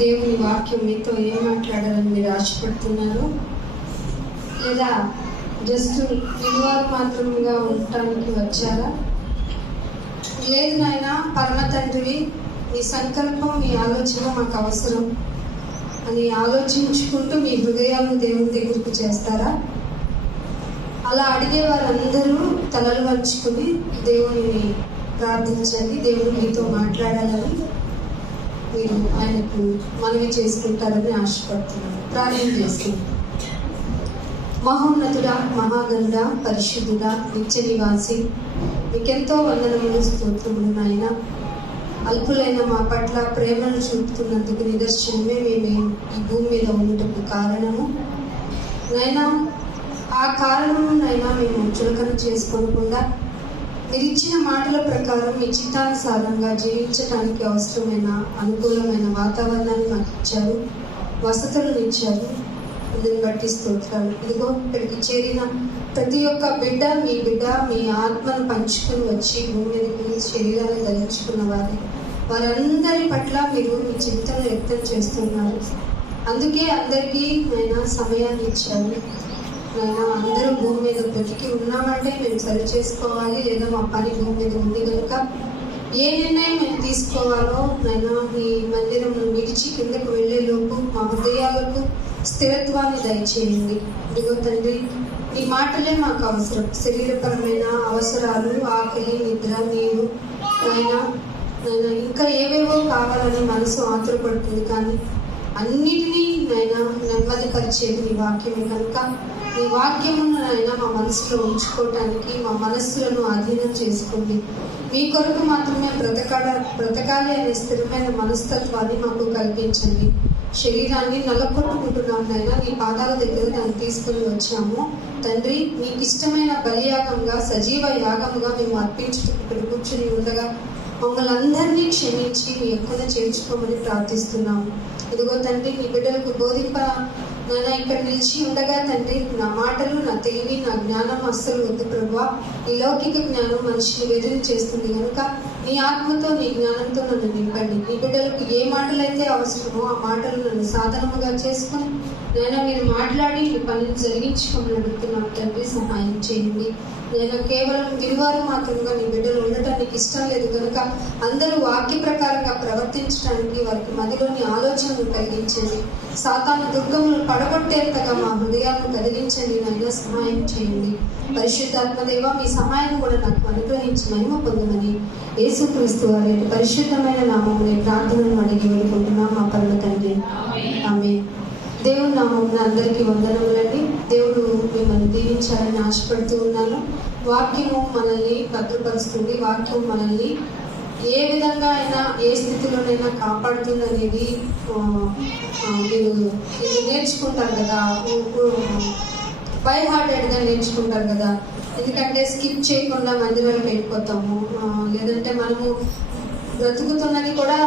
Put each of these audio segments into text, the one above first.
దేవుని వాక్యం మీతో ఏం మాట్లాడాలని మీరు ఆశపడుతున్నారు, లేదా జస్ట్ వినివారు మాత్రముగా ఉండటానికి వచ్చారా? లేదు నాయన, పరమ తండ్రి, మీ సంకల్పం, మీ ఆలోచన మాకు అవసరం అని ఆలోచించుకుంటూ మీ హృదయాలను దేవుని దగ్గరికి చేస్తారా? అలా అడిగే వారందరూ తలలు వంచుకుని దేవుని ప్రార్థించండి. దేవుడు మీతో మాట్లాడాలని మీరు ఆయనకు మనవి చేసుకుంటారని ఆశపడుతున్నాను. ప్రార్థన చేసుకుంటాం. మహోన్నతుడా, మహాగణుడా, పరిశుద్ధుడా, నిత్య నివాసి, మీకెంతో వందనములు, స్తోత్రములు నాయన. అల్పులైన మా పట్ల ప్రేమను చూపుతున్నందుకు నిదర్శనమే మేము ఈ భూమి మీద ఉండటకు కారణము నైనా. ఆ కారణము నైనా మేము చులకన చేసుకోకుండా మీరు ఇచ్చిన మాటల ప్రకారం మీ చిత్తానుసారంగా జీవించడానికి అవసరమైన అనుకూలమైన వాతావరణాన్ని మాకు ఇచ్చారు, వసతులను ఇచ్చారు. అందుని బట్టి స్తోత్రాలు. ఇదిగో ఇక్కడికి చేరిన ప్రతి ఒక్క బిడ్డ, మీ ఆత్మను పంచుకొని వచ్చి భూమి మీదకి శరీరాన్ని ధరించుకున్న వారందరి పట్ల మీరు మీ చింతను వ్యక్తం చేస్తున్నారు. అందుకే అందరికీ నైనా సమయాన్ని ఇచ్చారు. అందరూ భూమి మీద బ్రతికి ఉన్నామంటే మేము సరి చేసుకోవాలి, లేదా మా పని భూమి మీద ఉంది కనుక ఏ నిర్ణయం మేము తీసుకోవాలో నైనా మీ మందిరం విడిచి కిందకు వెళ్ళేలోపు మా హృదయాలకు స్థిరత్వాన్ని దయచేయండి. ఇదిగో తండ్రి, ఈ మాటలే మాకు అవసరం. శరీరపరమైన అవసరాలు, ఆకలి, నిద్ర, నీరు, నైనా ఇంకా ఏవేవో కావాలని మనసు ఆతురపడుతుంది, కానీ అన్నిటినీ నైనా నెమ్మదిపరిచేది నీ వాక్యమే కనుక ఈ వాక్యమును అయినా మా మనసులో ఉంచుకోవటానికి మా మనస్సులను అధీనం చేసుకోండి. మీ కొరకు మాత్రమే బ్రతకాలి అనే స్థిరమైన మనస్తత్వాన్ని మాకు కల్పించండి. శరీరాన్ని నలగొట్టుకుంటున్నాం నైనా, నీ పాదాల దగ్గర దాన్ని తీసుకుని వచ్చాము తండ్రి. మీకు ఇష్టమైన బలియాగంగా, సజీవ యాగంగా మేము అర్పించుటకు ఇక్కడ కూర్చుని ఉండగా మమ్మల్ని అందరినీ క్షమించి మీ ఎక్కువ చేర్చుకోమని ప్రార్థిస్తున్నాము. ఇదిగో తండ్రి, నీ బిడ్డలకు బోధింప నాయన ఇక్కడ నిలిచి ఉండగా తండ్రి, నా మాటలు, నా తెలివి, నా జ్ఞానం అస్సలు వద్దు ప్రభువా. ఈ లౌకిక జ్ఞానం మనిషిని వెదిరి చేస్తుంది కనుక నీ ఆత్మతో, నీ జ్ఞానంతో నన్ను నింపండి. నీ బిడ్డలకు ఏ మాటలైతే అవసరమో ఆ మాటలు నన్ను సాధనముగా చేసుకుని నేను మీరు మాట్లాడి మీ పనిని జరిగించుకోమని అడుగుతున్నాను తండ్రి. సహాయం చేయండి. నేను కేవలం వినివారు మాత్రంగా నీ బిడ్డలు ఉండటానికి ఇష్టం లేదు కనుక అందరూ వాక్య ప్రకారంగా ప్రవర్తించడానికి వారికి మదిలోని ఆలోచనలు కలిగించండి. సాతాను దుర్గములు పడగొట్టేంతగా మా హృదయాలను కదిలించండి. నైనా సహాయం చేయండి. పరిశుద్ధాత్మదేవ, మీ సహాయం కూడా నాకు అనుగ్రహించి మహిమ పొందమని యేసుక్రీస్తు వారి పరిశుద్ధమైన నామమునే ప్రార్థనను అడిగి వేడుకుంటున్నాం మా పరమ తండ్రి. ఆమేన్. దేవుని నామమున అందరికీ వందనములండి. దేవుడు మిమ్మల్ని దీవించాలని ఆశపడుతూ ఉన్నాను. వాక్యము మనల్ని భద్రపరుస్తుంది. వాక్యం మనల్ని ఏ విధంగా అయినా, ఏ స్థితిలోనైనా కాపాడుతుంది అనేది మీరు నేర్చుకుంటారు కదా, బై హార్టెడ్గా నేర్చుకుంటారు కదా. ఎందుకంటే స్కిప్ చేయకుండా మందిరాలకు వెళ్ళిపోతాము. లేదంటే మనము బ్రతుకుతున్నది కూడా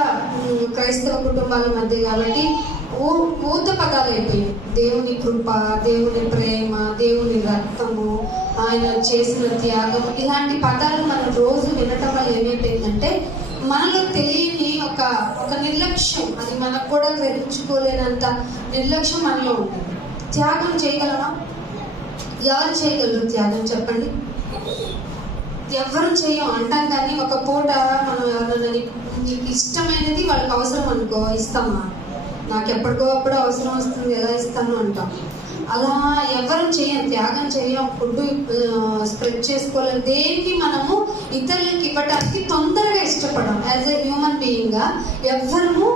క్రైస్తవ కుటుంబాల మధ్య కాబట్టి ఊత పదాలు అయిపోయాయి. దేవుని కృప, దేవుని ప్రేమ, దేవుని రక్తము, ఆయన చేసిన త్యాగం, ఇలాంటి పదాలు మనం రోజు వినటం వల్ల ఏమైపోయిందంటే మనలో తెలియని ఒక నిర్లక్ష్యం, అది మనకు కూడా గ్రహించుకోలేనంత నిర్లక్ష్యం మనలో ఉంటుంది. త్యాగం చేయగలమా? ఎవరు చేయగలరు త్యాగం చెప్పండి? ఎవరు చేయం అంటాం, కానీ ఒక పూట మనం ఎవరైనా నీకు ఇష్టమైనది వాళ్ళకి అవసరం అనుకో, ఇస్తామా? నాకు ఎప్పటికో అప్పుడు అవసరం వస్తుంది, ఎలా ఇస్తాను అంటాం. అలా ఎవరు చేయం, త్యాగం చేయం. ఫుడ్ స్ప్రెడ్ చేసుకోలేం. దేనికి మనము ఇతరులకు ఇవ్వటానికి తొందరగా ఇష్టపడం. యాజ్ ఏ హ్యూమన్ బీయింగ్గా ఎవ్వరము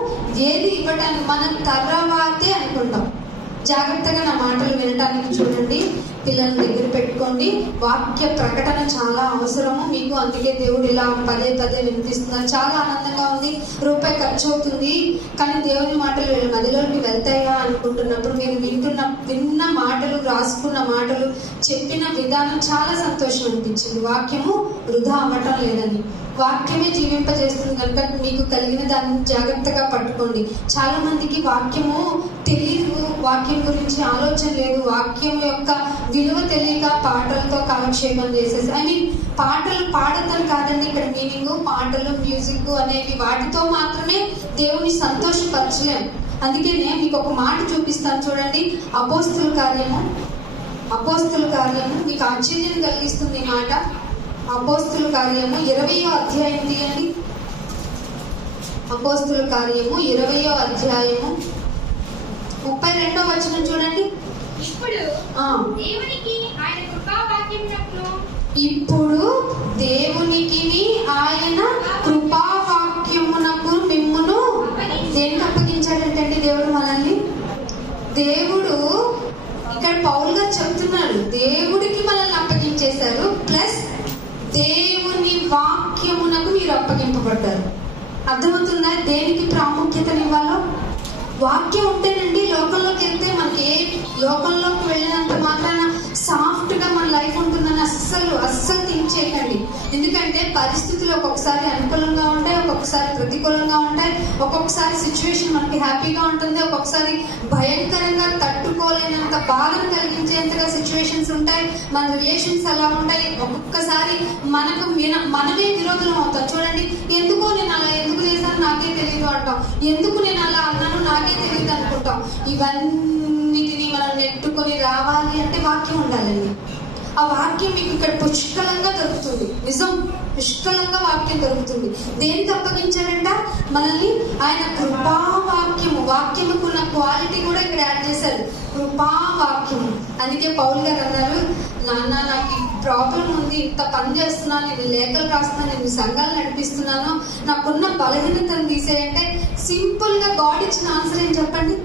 ఏది ఇవ్వటానికి మనం తర్వాతే అనుకుంటాం. జాగ్రత్తగా నా మాటలు వినటానికి చూడండి. పిల్లల్ని దగ్గర పెట్టుకోండి. వాక్య ప్రకటన చాలా అవసరము మీకు. అందుకే దేవుడు ఇలా పదే వినిపిస్తున్నారు. చాలా ఆనందంగా ఉంది. రూపాయి ఖర్చు అవుతుంది, కానీ దేవుని మాటలు వీళ్ళ మదిలోకి వెళ్తాయా అని పట్టుకుంటున్నప్పుడు మీరు విన్న మాటలు, రాసుకున్న మాటలు, చెప్పిన విధానం చాలా సంతోషం అనిపించింది. వాక్యము వృధా అవ్వటం లేదని, వాక్యమే జీవింపజేస్తుంది కనుక మీకు కలిగిన దాన్ని జాగ్రత్తగా పట్టుకోండి. చాలా మందికి వాక్యము తెలియదు, వాక్యం గురించి ఆలోచన లేదు, వాక్యం యొక్క విలువ తెలియక పాటలతో కాలక్షేపం చేసేసి, పాటలు పాడతాను కాదండి ఇక్కడ మీనింగ్. పాటలు, మ్యూజిక్ అనేవి వాటితో మాత్రమే దేవుని సంతోషపరచలేము. అందుకనే మీకు ఒక మాట చూపిస్తాను చూడండి. అపోస్తుల కార్యము మీకు ఆశ్చర్యం కలిగిస్తుంది ఈ మాట. అపోస్తుల కార్యము 20వ అధ్యాయం తీయండి. అపోస్తుల కార్యము 20వ అధ్యాయము 32వ వచనం చూడండి. ఇప్పుడు దేవునికి ఆయన కృపావాక్యమునకు మిమ్మును దేనికి అప్పగించాడంటండి దేవుడు మనల్ని? దేవుడు ఇక్కడ పౌలు గారు చెప్తున్నాడు, దేవుడికి మనల్ని అప్పగించేశారు, ప్లస్ దేవుని వాక్యమునకు మీరు అప్పగింపబడ్డారు. అర్థమవుతుందా దేనికి ప్రాముఖ్యతనివ్వాలో? వాక్యం ఉంటేనండి లోకంలోకి వెళ్తే మనకి లోకంలోకి వెళ్ళినంత మాత్రాన సాఫ్ట్ గా మన లైఫ్ ఉంటుందని అస్సలు థింక్ చేయకండి. ఎందుకంటే పరిస్థితులు ఒక్కొక్కసారి అనుకూలంగా ఉంటాయి, ఒక్కొక్కసారి ప్రతికూలంగా ఉంటాయి, ఒక్కొక్కసారి సిచ్యువేషన్ మనకి హ్యాపీగా ఉంటుంది, ఒక్కొక్కసారి భయంకరంగా తట్టుకోలేనంత బాధను కలిగించేంతగా సిచ్యువేషన్స్ ఉంటాయి. మన రిలేషన్స్ అలా ఉంటాయి. ఒక్కొక్కసారి మనమే విరోధులం అవుతాం. చూడండి, ఎందుకు నేను అలా ఎందుకు చేశాను నాకే తెలియదు అంటాం, ఎందుకు నేను అలా అన్నాను నాకే తెలియదు అనుకుంటాం. ఇవన్నిటిని మనం నెట్టుకొని రావాలి అంటే వాక్యం ఉండాలండి. ఆ వాక్యం మీకు ఇక్కడ పుష్కలంగా దొరుకుతుంది. నిజం, పుష్కలంగా వాక్యం దొరుకుతుంది. దేనికి అప్పగించాడంట మనల్ని? ఆయన వాక్యముకున్న క్వాలిటీ కూడా ఇక్కడ యాడ్ చేశారు, కృపావాక్యము. అందుకే పౌలు గారు అన్నారు, నాన్న నాకు ఈ ప్రాబ్లం ఉంది, ఇంత పని చేస్తున్నాను, నేను లేఖలు రాస్తున్నాను, నేను సంఘాలు నడిపిస్తున్నాను, నాకున్న బలహీనతను తీసేయంటే సింపుల్ గా గాడ్ ఇచ్చిన ఆన్సర్ ఏం చెప్పండి?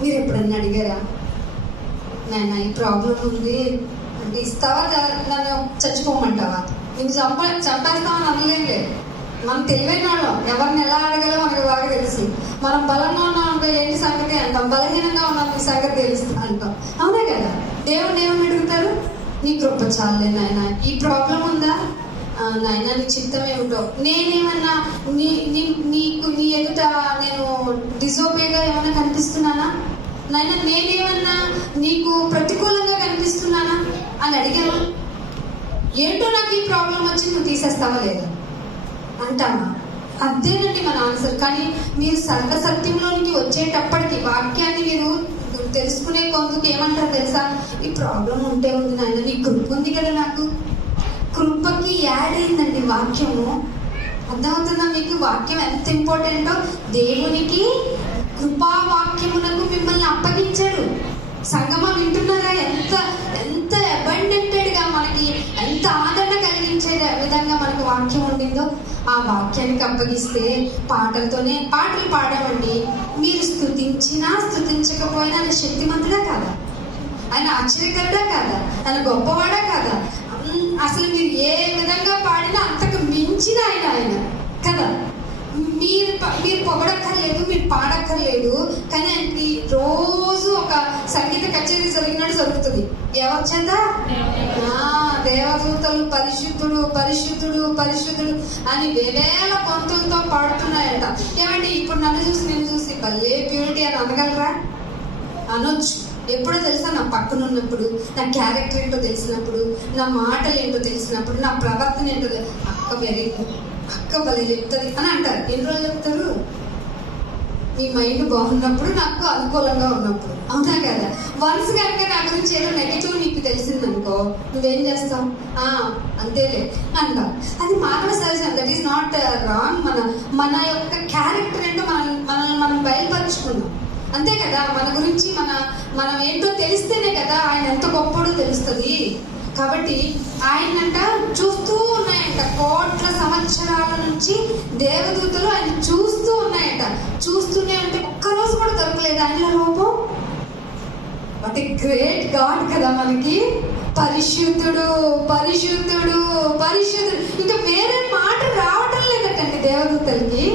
మీరు ఎప్పుడన్నా అడిగారా, నాన్న ఈ ప్రాబ్లం ఉంది అంటే ఇస్తావా, నన్ను చచ్చిపోమంటావా, నేను చంపేస్తామని అనలేదులే. మనం తెలివైన వాళ్ళం, ఎవరిని ఎలా అడగాలో మనకు బాగా తెలుసు. మనం బలంగా ఉన్నాం అంటే ఏంటి సంగతి అంటాం, బలహీనంగా ఉన్నాం ఈ సంగతి తెలుస్తా అంటాం. అవునే కదా? దేవుడిని ఏమని అడుగుతారు? నీ కృప చాలే నాయన, ఈ ప్రాబ్లం ఉందా నాయన, నీ చిత్తం ఏమిటో. నేనేమన్నా నీ ఎదుట నేను డిజోబేగా ఏమన్నా కనిపిస్తున్నానా నాయన, నేనేమన్నా నీకు ప్రతికూలంగా కనిపిస్తున్నానా అని అడిగాను. ఏంటో నాకు ఈ ప్రాబ్లం వచ్చి నువ్వు తీసేస్తావా లేదా అంటామా? అదేనండి మన ఆన్సర్. కానీ మీరు సత్యంలోనికి వచ్చేటప్పటికి వాక్యాన్ని మీరు తెలుసుకునే కొందుకు ఏమంటారు తెలుసా? ఈ ప్రాబ్లం ఉంటే ఉంది నాయన, నీ కృప ఉంది కదా, నాకు కృపకి యాడ్ అయిందండి వాక్యము. అర్థమవుతుందా మీకు? వాక్యం ఎంత ఇంపార్టెంటో. దేవునికి కృపావాక్యమునకు మిమ్మల్ని అప్పగించాడు. సంగమం వింటున్నారా? ఎంత అబండెంటెడ్ గా మనకి ఎంత ఆదరణ కలిగించే విధంగా మనకు వాక్యం ఉండిందో. ఆ వాక్యానికి అప్పగిస్తే పాటలు పాడామండి. మీరు స్తుతించినా స్తుతించకపోయినా ఆయన శక్తిమంతుడా కాదా? ఆయన ఆశ్చర్యకరుడా కాదా? ఆయన గొప్పవాడా కాదా? అసలు మీరు ఏ విధంగా పాడినా అంతకు మించిన ఆయన కదా. మీరు పొగడక్కర్లేదు, మీరు పాడక్కర్లేదు, కానీ ఆయనకి రోజు ఒక సంగీత కచేరీ జరుగుతుంది. ఎవరి చేత? దేవదూతలు పరిశుద్ధుడు పరిశుద్ధుడు పరిశుద్ధుడు అని వేవేల గొంతులతో పాడుతున్నాయట. ఏమంటే ఇప్పుడు నిన్ను చూసి భలే ప్యూరిటీ అని అనగలరా? అనొచ్చు. ఎప్పుడో తెలుసా? నా పక్కన ఉన్నప్పుడు, నా క్యారెక్టర్ ఏంటో తెలిసినప్పుడు, నా మాటలు ఏంటో తెలిసినప్పుడు, నా ప్రవర్తన ఏంటో అక్క భలే చెప్తుంది అని అంటారు. ఎన్ని రోజులు చెప్తారు? మీ మైండ్ బాగున్నప్పుడు, నాకు అనుకూలంగా ఉన్నప్పుడు. అవునా కదా? వన్స్ కనుక నా గురించి ఏదో నెగిటివ్ నీకు తెలిసిందనుకో, నువ్వేం చేస్తావు? అంతేలే అంటావు. అది మానవ సహజం. That is not wrong. మన యొక్క క్యారెక్టర్ ఏంటో మనల్ని మనం బయలుపరుచుకున్నాం, అంతే కదా. మన గురించి మనం ఏంటో తెలిస్తేనే కదా ఆయన ఎంత గొప్పడో తెలుస్తుంది. కాబట్టి ఆయనంట చూస్తూ ఉన్నాయంట, కోట్ల సంవత్సరాల నుంచి దేవదూతలు ఆయన చూస్తూ ఉన్నాయంట. చూస్తూనే అంటే ఒక్కరోజు కూడా దొరకలేదు ఆయన రూపం. వాట్ ఏ గ్రేట్ గాడ్ కదా మనకి. పరిశుద్ధుడు పరిశుద్ధుడు పరిశుద్ధుడు, ఇంకా వేరే మాట రావటం లేదటండి దేవదూతలకి.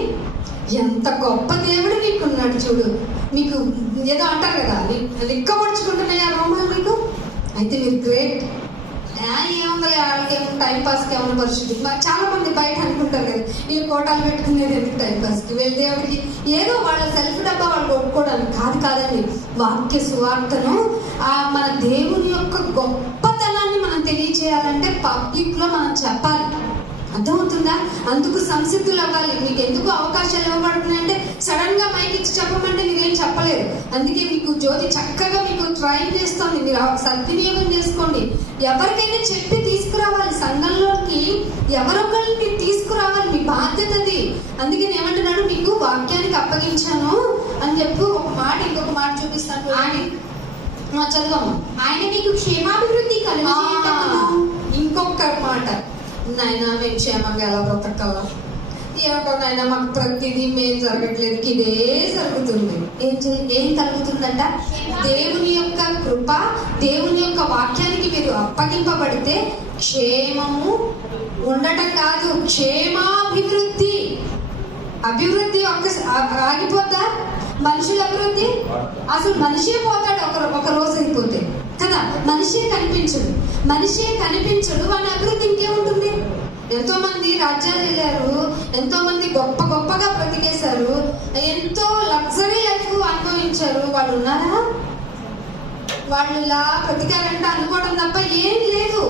ఎంత గొప్ప దేవుడు మీకున్నాడు చూడు. మీకు ఏదో అంటారు కదా, లిక్కపరుచుకుంటున్నాయి ఆ రోమాలు మీకు. అయితే మీరు గ్రేట్. ఏముంది వాళ్ళకి ఏమో టైం పాస్కి ఏమైనా పరిస్థితి. చాలా మంది బయట అనుకుంటారు కదా, వీళ్ళు కోటాలు పెట్టుకునేది ఎందుకు టైం పాస్కి, వీళ్ళ దేవుడికి ఏదో వాళ్ళ సెల్ఫ్ డబ్బా వాళ్ళు కొట్టుకోవడానికి కాదండి. వాక్య సువార్తను మన దేవుని యొక్క గొప్పతనాన్ని మనం తెలియచేయాలంటే పబ్లిక్ లో మనం చెప్పాలి. అర్థమవుతుందా? అందుకు సంసిద్ధులు అవ్వాలి. మీకు ఎందుకు అవకాశాలు ఇవ్వబడుతున్నాయంటే సడన్ గా మైక్ ఇచ్చి చెప్పమంటే మీరేం చెప్పలేరు. అందుకే మీకు జ్యోతి చక్కగా మీకు ట్రైన్ చేస్తుంది. మీరు సద్వినియోగం చేసుకోండి. ఎవరికైనా చెప్పి తీసుకురావాలి, సంఘంలోకి ఎవరొకరిని తీసుకురావాలి, మీ బాధ్యత అది. అందుకే నేను ఏమంటున్నాడు, మీకు వాక్యానికి అప్పగించాను అని చెప్పి ఒక మాట, ఇంకొక మాట చూపిస్తాను. చదవము. ఆయన మీకు క్షేమాభివృద్ధి కలుగజేయుటకును. ఇంకొక మాట, నాయన మేము క్షేమంగా ఎలా బ్రతకాలా, ఏమిటో నాయన మాకు ప్రతిదీ మేం జరగట్లేదు, ఇదే జరుగుతుంది. ఏం కలుగుతుందంట? దేవుని యొక్క కృప, దేవుని యొక్క వాక్యానికి మీరు అప్పగింపబడితే క్షేమము ఉండటం కాదు, క్షేమాభివృద్ధి. అభివృద్ధి ఆగిపోతా? మనుషుల అభివృద్ధి అసలు మనిషే పోతాడు ఒక రోజు అయిపోతే కదా. మనిషే కనిపించడు వాడి అభివృద్ధి ఇంకేముంటుంది? ఎంతో మంది రాజ్యాలు వెళ్ళారు, ఎంతో మంది గొప్పగా బ్రతికేశారు, ఎంతో లగ్జరీ లైఫ్ అనుభవించారు. వాళ్ళు ఉన్నారా? వాళ్ళు ఇలా బ్రతికారంటే అనుకోవడం తప్ప ఏం లేదు.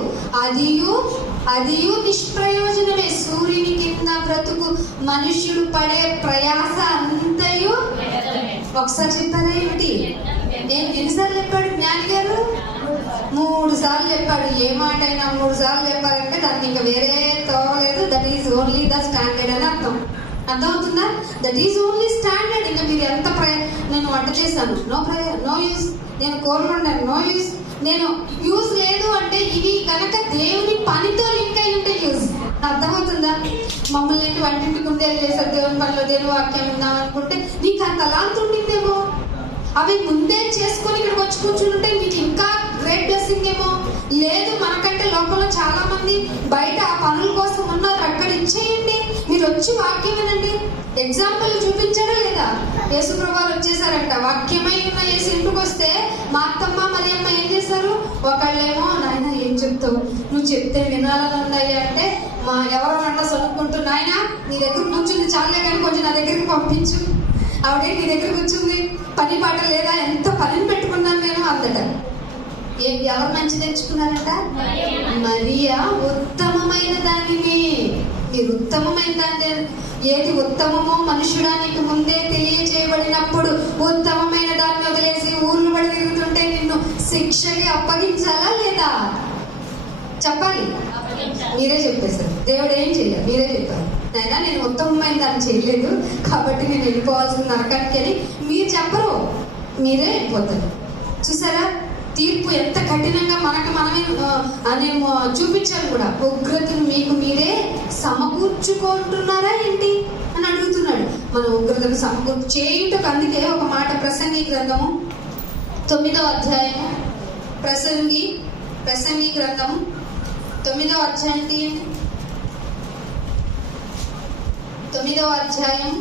అదియు నిష్ప్రయోజనమే. సూర్యుని కింద బ్రతుకు మనుష్యుడు పడే ప్రయాస అంతయు. ఒకసారి చెప్పారా ఏమిటి? ఎన్నిసార్లు చెప్పాడు జ్ఞాని గారు? 3 సార్లు చెప్పాడు. ఏ మాట అయినా 3 సార్లు చెప్పారంటే దానికి ఇంకా వేరే తోవలేదు. That is only the standard అని అర్థమవుతుందా? That is only standard. ఇంకా మీరు ఎంత నేను వంట చేశాను, నో యూస్. నేను కూరలు వండాను, నో యూస్. నేను యూజ్ లేదు అంటే ఇవి కనుక దేవుని పనితో లింక్ అయి ఉంటే యూజ్. అర్థమవుతుందా? మమ్మల్ని ఏంటి వంటింటి కుందేలు చేశారు, దేవుని పనిలో దేవుని వాక్యం ఉందాం అనుకుంటే నీకు అంత అలాంటి ఉండిందేమో. అవి ముందే చేసుకొని ఇక్కడికి వచ్చి కూర్చుంటే మీకు ఇంకా గ్రేట్ బ్లెస్సింగ్ ఏమో. లేదు, మనకంటే లోపల చాలా మంది బయట ఆ పనుల కోసం ఉన్నారు, అక్కడ ఇచ్చేయండి. మీరు వచ్చి వాక్యం వినండి. ఎగ్జాంపుల్ చూపించాడా లేదా? యేసుప్రభువారు వచ్చేసారంట. వాక్యమై ఉన్న యేసు ఇంటికి వస్తే మా అత్తమ్మ మరియమ్మ ఏం చేశారు? ఒకళ్ళేమో నాయన ఏం చెప్తావు, నువ్వు చెప్తే వినాలని ఉన్నాయి అంటే ఎవరో అంట చదువుకుంటూ, నాయన నీ దగ్గర కూర్చుంది చాలే కానీ కొంచెం నా దగ్గరికి పంపించు. ఆవిడే నీ దగ్గర కూర్చుంది, పని పాట లేదా, ఎంత పనిని పెట్టుకున్నాను నేను అందట. ఎవరు మంచి తెచ్చుకున్నారంట? మరియా ఉత్తమమైన దానిని. మీరు ఉత్తమమైన దాన్ని, ఏది ఉత్తమమో మనుషుడానికి ముందే తెలియజేయబడినప్పుడు ఉత్తమమైన దాన్ని వదిలేసి ఊర్లు పడి తిరుగుతుంటే నిన్ను శిక్షకి అప్పగించాలా లేదా? చెప్పాలి. మీరే చెప్పేశారు. దేవుడు ఏం చెయ్యాలి? మీరే చెప్పారు. అయినా నేను ఉత్తమమైన దాన్ని చేయలేదు కాబట్టి నేను వెళ్ళిపోవాల్సిన నరకానికి అని మీరు చెప్పరు, మీరే వెళ్ళిపోతారు. చూసారా తీర్పు ఎంత కఠినంగా మనమే చూపించాలి కూడా. ఉగ్రతను మీకు మీరే సమకూర్చుకుంటున్నారా ఏంటి అని అడుగుతున్నాడు. మన ఉగ్రతను చేయుటకు. అందుకే ఒక మాట, ప్రసంగి గ్రంథము 9వ అధ్యాయము, ప్రసంగి గ్రంథము 9వ అధ్యాయం తీయండి. 9వ అధ్యాయం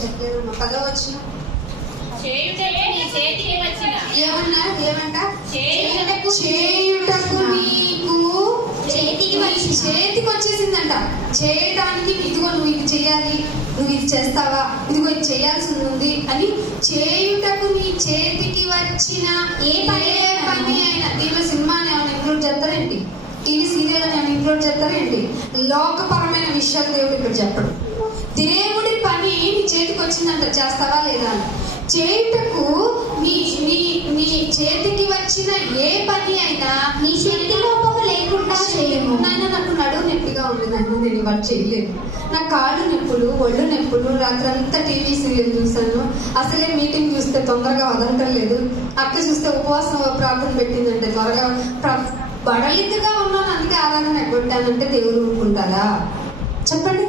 చెప్పలేదు. 10వ వచనం ఏమంట? చేయుటకు నీకు చేతికి వచ్చేసిందంట. చేయడానికి ఇదిగో నువ్వు ఇది చేయాలి, నువ్వు ఇది చేస్తావా, ఇదిగో ఇది చేయాల్సి ఉంది అని చేయుటకు నీ చేతికి వచ్చిన ఏ పని అయినా. దీనిలో సినిమాని ఏమైనా ఇంక్లూడ్ చేస్తారేంటి? టీవీ సీరియల్ అని ఏమైనా ఇంక్లూడ్ చేస్తారేంటి? లోకపరమైన విషయాలు దేవుడు ఇక్కడ చెప్పడు. దేవుడి పని నీ చేతికి వచ్చిందంట, చేస్తావా లేదా అని. చేయుటకు నీ చేతికి వచ్చిన ఏ పని అయినా నీ శక్తి లోపము లేకుండా చేయము. నాయన నాకు నడువు నొప్పిగా ఉంది, నాయన నేను ఇవాళ చేయలేదు, నా కాళ్ళు నొప్పులు, ఒళ్ళు నొప్పులు, రాత్రంతా టీవీ సీరియల్ చూసాను, అసలే మీటింగ్ చూస్తే తొందరగా వదలటలేదు, అక్క చూస్తే ఉపవాసం ప్రార్థన పెట్టిందంటే త్వరగా బడలిద్దుగా ఉన్నాను, అందుకే ఆరాధన ఎగ్గొట్టానంటే దేవుడు ఊరుకుంటారా? చెప్పండి.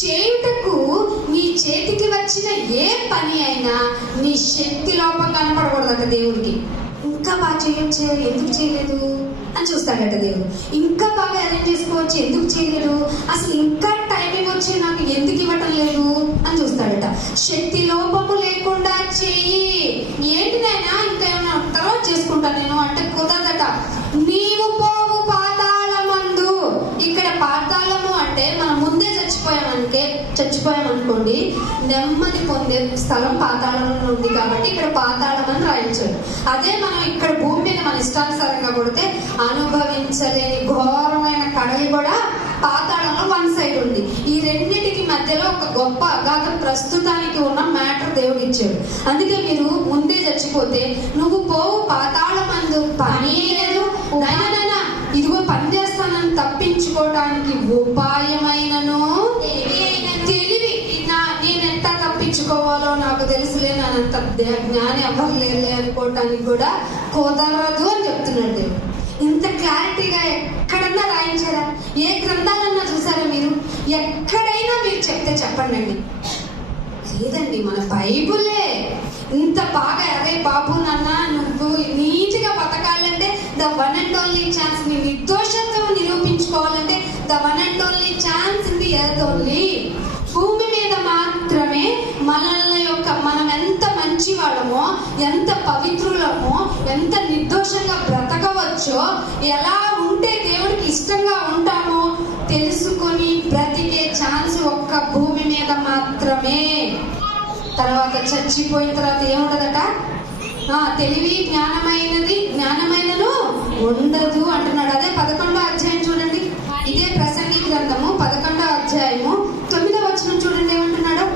చేయుటకు నీ చేతికి వచ్చిన ఏ పని అయినా నీ శక్తి లోపం కనపడకూడదట దేవుడికి. ఇంకా బాగా చేయొచ్చు, ఎందుకు చేయలేదు అని చూస్తాడట దేవుడు. ఇంకా బాగా అరేంజ్ చేసుకోవచ్చు, ఎందుకు చేయలేదు, అసలు ఇంకా టైం వచ్చి నాకు ఎందుకు ఇవ్వటం లేదు అని చూస్తాడట. శక్తి లోపము లేకుండా చెయ్యి. ఏంటి నాయనా ఇంకా ఏమైనా తర్వాత చేసుకుంటా నేను అంటే కుదరదట. నీవు పోవు పాతాళమందు. ఇక్కడ పాతాళము అంటే మనం ముందే చచ్చిపోయామనుకోండి, నెమ్మది పొందే స్థలం పాతాళంలో ఉంది కాబట్టి ఇక్కడ పాతాళం అని రాయించాడు. అదే మనం ఇక్కడ భూమి మీద మన ఇష్టానుసారంగా కొడితే అనుభవించలేని ఘోరమైన కడలి కూడా పాతాళంలో వన్ సైడ్ ఉంది. ఈ రెండింటికి మధ్యలో ఒక గొప్ప అగాధం ప్రస్తుతానికి ఉన్న మ్యాటర్ దేవుడు ఇచ్చాడు. అందుకే మీరు ముందే చచ్చిపోతే నువ్వు పోవు పాతాళమందు పని లేదు, నాయనా ఇదిగో పని చేస్తానని తప్పించుకోవడానికి ఉపాయమైనను తెలివి నేను ఎంత తప్పించుకోవాలో నాకు తెలుసులే, నానంత జ్ఞాని అవ్వలేలే అనుకోవటానికి కూడా కుదరదు అని చెప్తున్నాడు దేవుడు. ఇంత క్లారిటీగా ఎక్కడన్నా రాయించారా? ఏ గ్రంథాలన్నా చూసారా మీరు? ఎక్కడైనా మీరు చెప్తే చెప్పండి అండి. లేదండి, మన బైబులే ఇంత బాగా. అరే బాబు నాన్న నువ్వు నీట్గా బతకాలంటే the one and only chance, నీ నిర్దోషత్వం నిరూపించుకోవాలంటే the one and only chance in the earth only. భూమి మీద మాత్రమే మనం ఎంత మంచి వాళ్ళమో, ఎంత పవిత్రులమో, ఎంత నిర్దోషంగా బ్రతకవచ్చో, ఎలా ఉంటే దేవుడికి ఇష్టంగా ఉంటామో తెలుసుకొని బ్రతికే ఛాన్స్ ఒక్క భూమి మీద మాత్రమే. తర్వాత చచ్చిపోయిన తర్వాత ఏముండదట? తెలివి జ్ఞానమైనను ఉండదు అంటున్నాడు. అదే 11వ అధ్యాయం చూడండి. ఇదే ప్రసంగి గ్రంథము 11వ అధ్యాయము 9వ వచనం చూడండి. ఏమంటున్నాడు?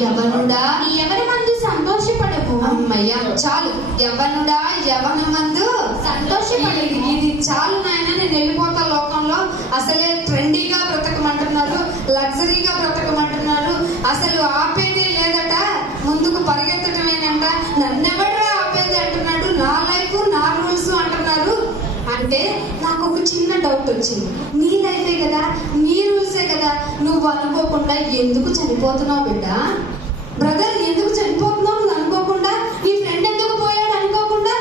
యవనుడా ఎవరి మందు సంతోషపడము. అమ్మయ్య చాలు. యవనుడా యవనమందు సంతోషపడేది. ఇది చాలు నాయన, నేను వెళ్ళిపోతా లోకంలో. అసలే ట్రెండీగా బ్రతకమంటున్నారు, లగ్జరీగా బ్రతకమంటున్నారు, అసలు ఆపేదే లేదట, ముందుకు పరిగెత్తటమేనంట, నన్నెవడరా ఆపేది అంటున్నాడు, నా లైఫ్ నా రూల్స్ అంటున్నారు. అంటే నాకు ఒక చిన్న డౌట్ వచ్చింది. నీ లైఫే కదా, నీ రూల్సే కదా, నువ్వు అనుకోకుండా ఎందుకు చనిపోతున్నావు బిడ్డ? బ్రదర్ ఎందుకు చనిపోతున్నావు నువ్వు అనుకోకుండా? నీ ఫ్రెండ్ ఎందుకు పోయాడు అనుకోకుండా?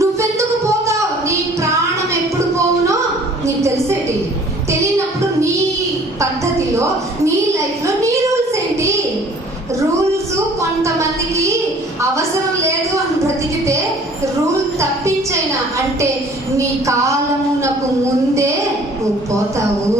నువ్వెందుకు పోతావు? నీ ప్రాణం ఎప్పుడు పోవునో నీకు తెలిసేటి. తెలియనప్పుడు నీ పద్ధతిలో నీ లైఫ్ లో నీ రూల్స్ ఏంటి? రూల్స్ కొంతమందికి అవసరం లేదు అని బ్రతికితే రూల్ తప్పించైనా అంటే నీ కాలమునకు ముందే నువ్వు పోతావు.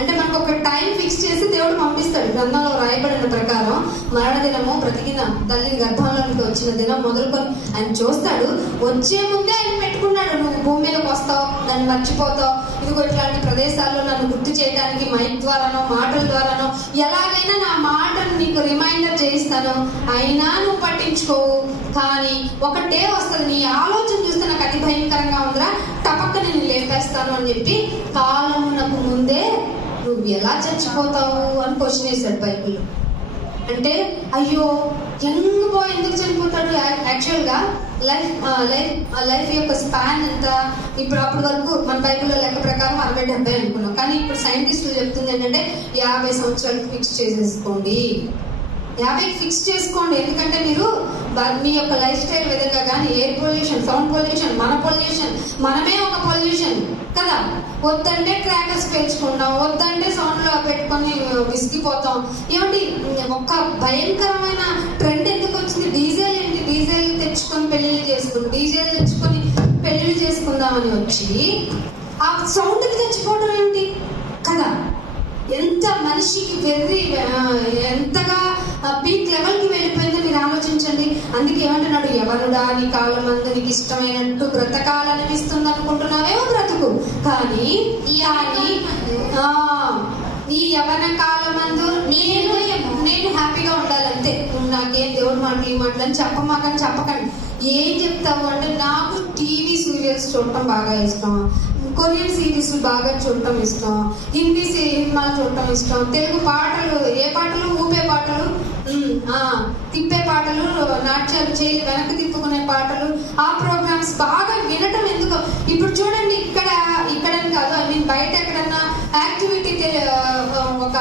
అంటే మనకు ఒక టైం ఫిక్స్ చేసి దేవుడు పంపిస్తాడు. గ్రంథంలో రాయబడిన ప్రకారం మరణ దినము, బ్రతికిన తల్లి గర్భంలోనికి వచ్చిన దినం మొదలుకొని ఆయన చూస్తాడు. వచ్చే ముందే ఆయన పెట్టుకున్నాడు, నువ్వు భూమి మీదకి వస్తావు, నన్ను మర్చిపోతావు, ఇదిగో ఇట్లాంటి ప్రదేశాల్లో నన్ను గుర్తు చేయడానికి మైక్ ద్వారానో మాటల ద్వారానో ఎలాగైనా నా మాటను నీకు రిమైండర్ చేయిస్తాను, అయినా నువ్వు పట్టించుకోవు. కానీ ఒకటే వస్తుంది, నీ ఆలోచన చూస్తే నాకు అతి భయంకరంగా ఉందిరా, టపక్క నేను లేపేస్తాను అని చెప్పి కాలమునకు ముందే నువ్వు ఎలా చచ్చిపోతావు అని క్వశ్చన్ వేశాడు బైబిల్లో. అంటే అయ్యో యంగ్ బాయ్ ఎందుకు చనిపోతాడు? యాక్చువల్గా లైఫ్ యొక్క స్పాన్ ఎంత? ఇప్పుడు అప్పటి వరకు మన బైబిల్లో లెక్క ప్రకారం 60-70 అనుకున్నాం. కానీ ఇప్పుడు సైంటిస్టులు చెప్తుంది ఏంటంటే 50 సంవత్సరాలకు ఫిక్స్ చేసేసుకోండి. 50కి ఫిక్స్ చేసుకోండి. ఎందుకంటే మీరు మీ యొక్క లైఫ్ స్టైల్ విధంగా కానీ ఎయిర్ పొల్యూషన్, సౌండ్ పొల్యూషన్, మన పొల్యూషన్, మనమే ఒక పొల్యూషన్ కదా. వద్దంటే క్రాకర్స్ పేర్చుకుంటాం, వద్దంటే సౌండ్ లో పెట్టుకొని విసిగిపోతాం. ఏమంటే ఒక భయంకరమైన ట్రెండ్ ఎందుకు వచ్చింది? డీజిల్ ఏంటి? డీజిల్ తెచ్చుకొని పెళ్లిళ్ళు చేసుకుని, డీజిల్ తెచ్చుకొని పెళ్లిళ్ళు చేసుకుందామని వచ్చి ఆ సౌండ్కి తెచ్చిపోవడం ఏమిటి కదా. ఎంత మనిషికి ఎంతగా పీక్ లెవెల్కి వెళ్ళిపోయిందో మీరు ఆలోచించండి. అందుకే ఏమంటున్నాడు? ఎవరుడా నీ కాలమందు నీకు ఇష్టమైనట్టు బ్రతకాలనిపిస్తుంది అనుకుంటున్నావేమో బ్రతుకు, కానీ ఈ యవన కాలమందు నేను హ్యాపీగా ఉండాలంతే. నాకేం దేవుడు మాటలు ఈ మాటలు అని చెప్పకండి. ఏం చెప్తావు అంటే నాకు టీవీ సీరియల్స్ చూడటం బాగా ఇష్టం, కొరియన్ సిరీస్ బాగా చూడటం ఇష్టం, హిందీ సినిమాలు చూడటం ఇష్టం, తెలుగు పాటలు, ఏ పాటలు? ఊపే పాటలు, తిప్పే పాటలు, నాట్యాలు చేయి వెనక్కి తిప్పుకునే పాటలు, ఆ ప్రోగ్రామ్స్ బాగా వినటం. ఎందుకు ఇప్పుడు చూడండి, ఇక్కడని కాదు, ఐ మీన్ బయట ఎక్కడన్నా యాక్టివిటీ, ఒక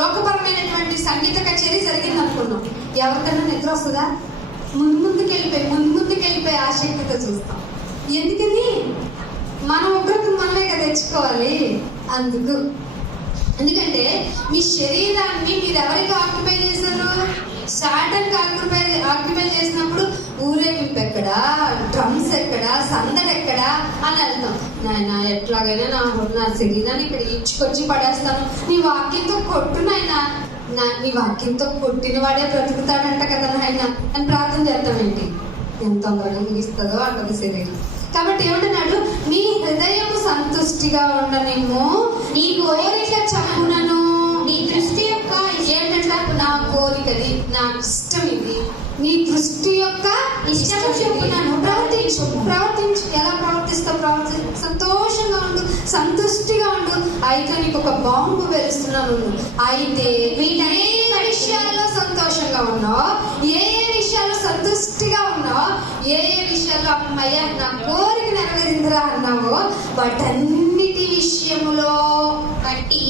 లోకపరమైనటువంటి సంగీత కచేరీ జరిగింది అనుకున్నాం, ఎవరికైనా నిద్ర వస్తుందా? ముందుకు వెళ్ళిపోయి ఆసక్తితో చూస్తాం. ఎందుకని? మన ఉగ్రతను మనమే కదా తెచ్చుకోవాలి. అందుకు ఎందుకంటే మీ శరీరాన్ని మీరు ఎవరికి ఆక్యుపై చేశారు? సాటన్కి ఆక్యుపై చేసినప్పుడు ఊరేగింపు ఎక్కడా, డ్రమ్స్ ఎక్కడా, సందడి ఎక్కడా అని వెళ్తాం. నాయన ఎట్లాగైనా నా శరీరాన్ని ఇక్కడ ఇచ్చుకొచ్చి పడేస్తాను, నీ వాక్యంతో కొట్టు నాయన, నీ వాక్యంతో కొట్టిన వాడే బ్రతుకుతాడంట కదా నాయన అని ప్రార్థన చేస్తామేంటి? ఎంత తొందరగా ముగిస్తుందో అంటది శరీరం. కాబట్టి ఏమంటున్నాడు? నీ హృదయము సంతుష్టిగా ఉండనేమో, నీ కోరిక చప్పునను, నీ దృష్టి యొక్క ఏంటంటే నా కోరికది, నా ఇష్టం ఇది, నీ దృష్టి యొక్క ఇష్టం చెప్పున్నాను ప్రవర్తించు. ఎలా ప్రవర్తిస్తావు? సంతోషంగా ఉండు, సంతుష్టిగా ఉండు. అయితే నీకు ఒక బాంబు వెలుస్తున్నాను. అయితే వీటన్నిటి విషయాల్లో సంతోషంగా ఉన్నావు, ఏ విషయాల్లో సంతుష్టిగా ఉన్నావు, ఏ విషయాల్లో అమ్మయ్య నా కోరిక నెరవేరిందిరా అన్నావో వాటన్నిటి విషయములో బట్టి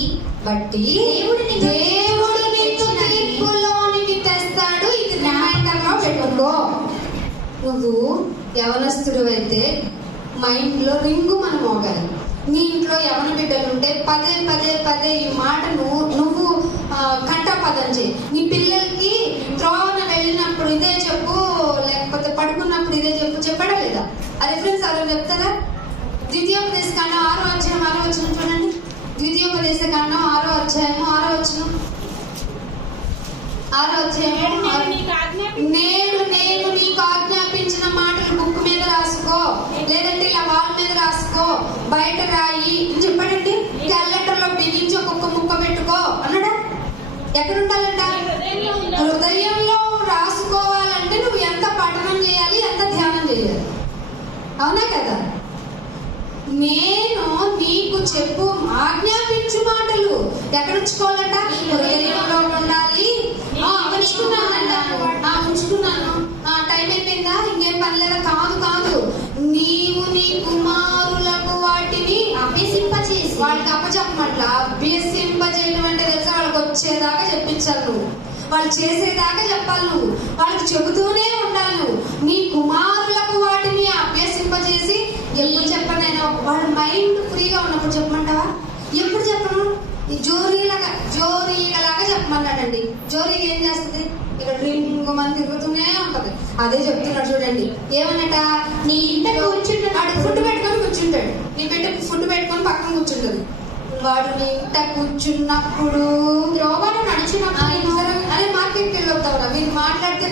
దేవుడు నిన్ను తీర్పులోనికి తెస్తాడు. ఇది రిమైండర్లో పెట్టుకో. నువ్వు యవనస్తుడు అయితే మైండ్లో రింగు మనం మోగాలి. నీ ఇంట్లో యవన బిడ్డలు ఉంటే పదే పదే పదే ఈ మాట నువ్వు కంఠపదం చేయి. నీ పిల్లలకి త్రోవన వెళ్ళినప్పుడు ఇదే చెప్పు, లేకపోతే పడుకున్నప్పుడు ఇదే చెప్పడా లేదా? ఆ రిఫరెన్స్ అలా చెప్తారా? ద్వితీయోపదేశకాండం 6వ అధ్యాయం 6వ వచనం చూడండి. ద్వితీయోపదేశకాండం 6వ అధ్యాయం 6వ వచనం. 6వ అధ్యాయం నేను నీకు ఆజ్ఞాపించిన మాటలు బుక్ మీద రాసుకో, లేదంటే ఇలా వాల్ మీద రాసుకో, బయట రాయి చెప్పాడండి. క్యాలెండర్ లో బిగించి ఒక్కొక్క ముక్క పెట్టుకో అన్నాడా? ఎక్కడ ఉండాలంట? హృదయంలో రాసుకోవాలంటే నువ్వు ఎంత పఠనం చేయాలి, ఎంత ధ్యానం చేయాలి, అవునా కదా? నేను నీకు చెప్పు ఆజ్ఞాపించు మాటలు ఎక్కడ ఉంచుకోవాలంట? హృదయంలో ఉండాలి. ఉంచుకున్నాను, టైం అయిపోయిందా, ఇంకేం పని లేదా? కాదు, నీవు నీ కుమారులకు వాటిని అభ్యసింపచేసి వాళ్ళకి అప్పచెప్పమట్ల. అభ్యసింపచేయడం అంటే తెలుసా? వాళ్ళకి వచ్చేదాకా చెప్పించాలి నువ్వు, వాళ్ళు చేసేదాకా చెప్పాలి నువ్వు, వాళ్ళకి చెబుతూనే ఉండాలి నువ్వు. నీ కుమారులకు వాటిని అభ్యసింపచేసి ఎప్పుడు చెప్పండి అయినా వాళ్ళ మైండ్ ఫ్రీగా ఉన్నప్పుడు చెప్పమంటావా? ఎప్పుడు చెప్పను? జోరీలాగా చెప్పమన్నాడండి. జోరీగా ఏం చేస్తుంది? ఇక్కడ రింగు మంది తిరుగుతూనే ఉంటది. అదే చెప్తున్నాడు చూడండి. ఏమన్నట? నీ ఇంట కూర్చుంటాడు, ఫుడ్ పెట్టుకొని కూర్చుంటాడు. నీ బిడ్డ ఫుడ్ పెట్టుకొని పక్కన కూర్చుంటది. వాడు నీ ఇంట కూర్చున్నప్పుడు రోగాలు నడిచినప్పుడు అదే మార్కెట్కి వెళ్ళొద్దాం. మీరు మాట్లాడితే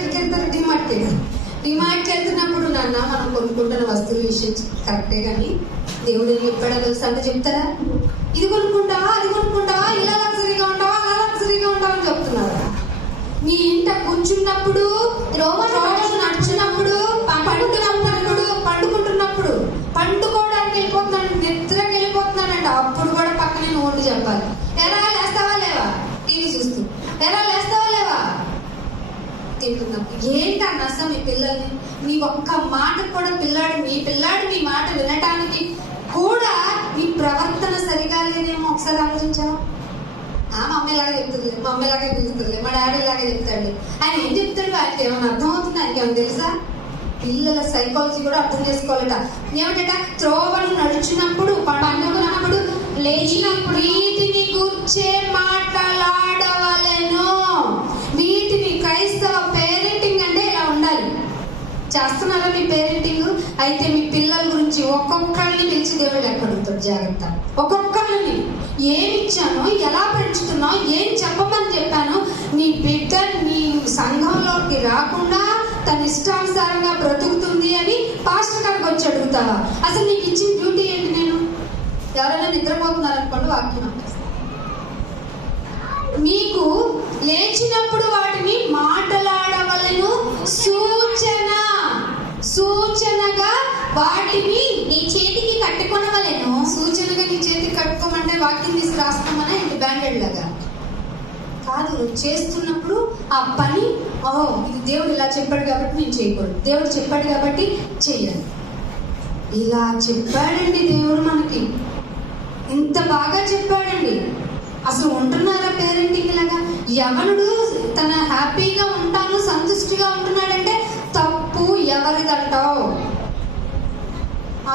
డిమార్ట్కి వెళ్తున్నప్పుడు నాన్న మనం కొనుక్కుంటున్న వస్తువుల విషయం కరెక్టే, కానీ దేవుడు ఏం చెప్పాడో తెలుసా అంటే చెప్తారా? ఇది కొనుక్కుంటావా, అది కొనుక్కుంటావా, ఇలా లగ్జరీగా ఉంటావా, అలా లగ్జరీగా ఉంటావా అని చెప్తున్నారా? నీ ఇంట కూర్చున్నప్పుడు, నడిచినప్పుడు, పండుకుంటున్నప్పుడు, పండుకోవడానికి వెళ్ళిపోతున్నాడు, నిద్రకి వెళ్ళిపోతున్నాడంట, అప్పుడు కూడా పక్కనే నువ్వు ఉండి చెప్పాలి. ఎలా లేస్తావా లేవా? టీవీ చూస్తూ ఎలా లేస్తావా లేవా? తింటున్నప్పుడు ఏంటి ఆ నష్టం? మీ పిల్లల్ని నీ ఒక్క మాట కూడా మీ పిల్లాడు మీ మాట వినటానికి కూడా నీ ప్రవర్తన సరిగా లేదేమో ఒకసారి ఆలోచించావా? మా అమ్మలాగే చెప్తుంది, మా అమ్మలాగే పిలుస్తుంది, మా డాడీ లాగే చెప్తాడు. ఆయన ఏం చెప్తాడు? ఆయనకి ఏమైనా అర్థం అవుతుంది? ఆయనకి ఏమైనా తెలుసా? పిల్లల సైకాలజీ కూడా అర్థం చేసుకోవాలట. ఏమిటట? త్రోవను నడిచినప్పుడు, పండుకున్నప్పుడు, లేచినప్పుడు వీటిని కూర్చే మాట్లాడవలెను. వీటిని క్రైస్తవ పేరెంటింగ్ అంటే ఇలా ఉండాలి. చేస్తున్నారా మీ పేరెంటింగ్? అయితే మీ పిల్లల గురించి ఒక్కొక్కరిని పిలిచి దేవుడు ఎక్కడుంటాడు? జాగ్రత్త. ఒక్కొక్కరిని ఏమి ఇచ్చాను, ఎలా పెంచుతున్నావు, ఏం చెప్పమని చెప్పాను, నీ బిడ్డ నీ సంఘంలోకి రాకుండా తన ఇష్టానుసారంగా బ్రతుకుతుంది అని పాస్టర్ గారికి వచ్చి అడుగుతావా? అసలు నీకు ఇచ్చిన డ్యూటీ ఏంటి? నేను ఎవరైనా నిద్రపోతున్నారనుకోండి, వాక్యం మీకు లేచినప్పుడు వాటిని మాట్లాడవలను, సూచనగా వాటిని నీ చేతికి కట్టుకొనవలెను. సూచనగా నీ చేతికి కట్టుకోమంటే వాక్యం తీసి రాస్తామన్నా ఏంటి? బ్యాండెడ్ లాగా కాదు. నువ్వు చేస్తున్నప్పుడు ఆ పని, ఇది దేవుడు ఇలా చెప్పాడు కాబట్టి నేను చేయకూడదు, దేవుడు చెప్పాడు కాబట్టి చెయ్యాలి. ఇలా చెప్పాడండి దేవుడు మనకి, ఇంత బాగా చెప్పాడండి. అసలు ఉంటున్నారా పేరెంటింగ్ లాగా? యవనుడు తన హ్యాపీగా ఉంటాను, సంతుష్టిగా ఉంటున్నాడంటే తప్పు ఎవరిదంటావు?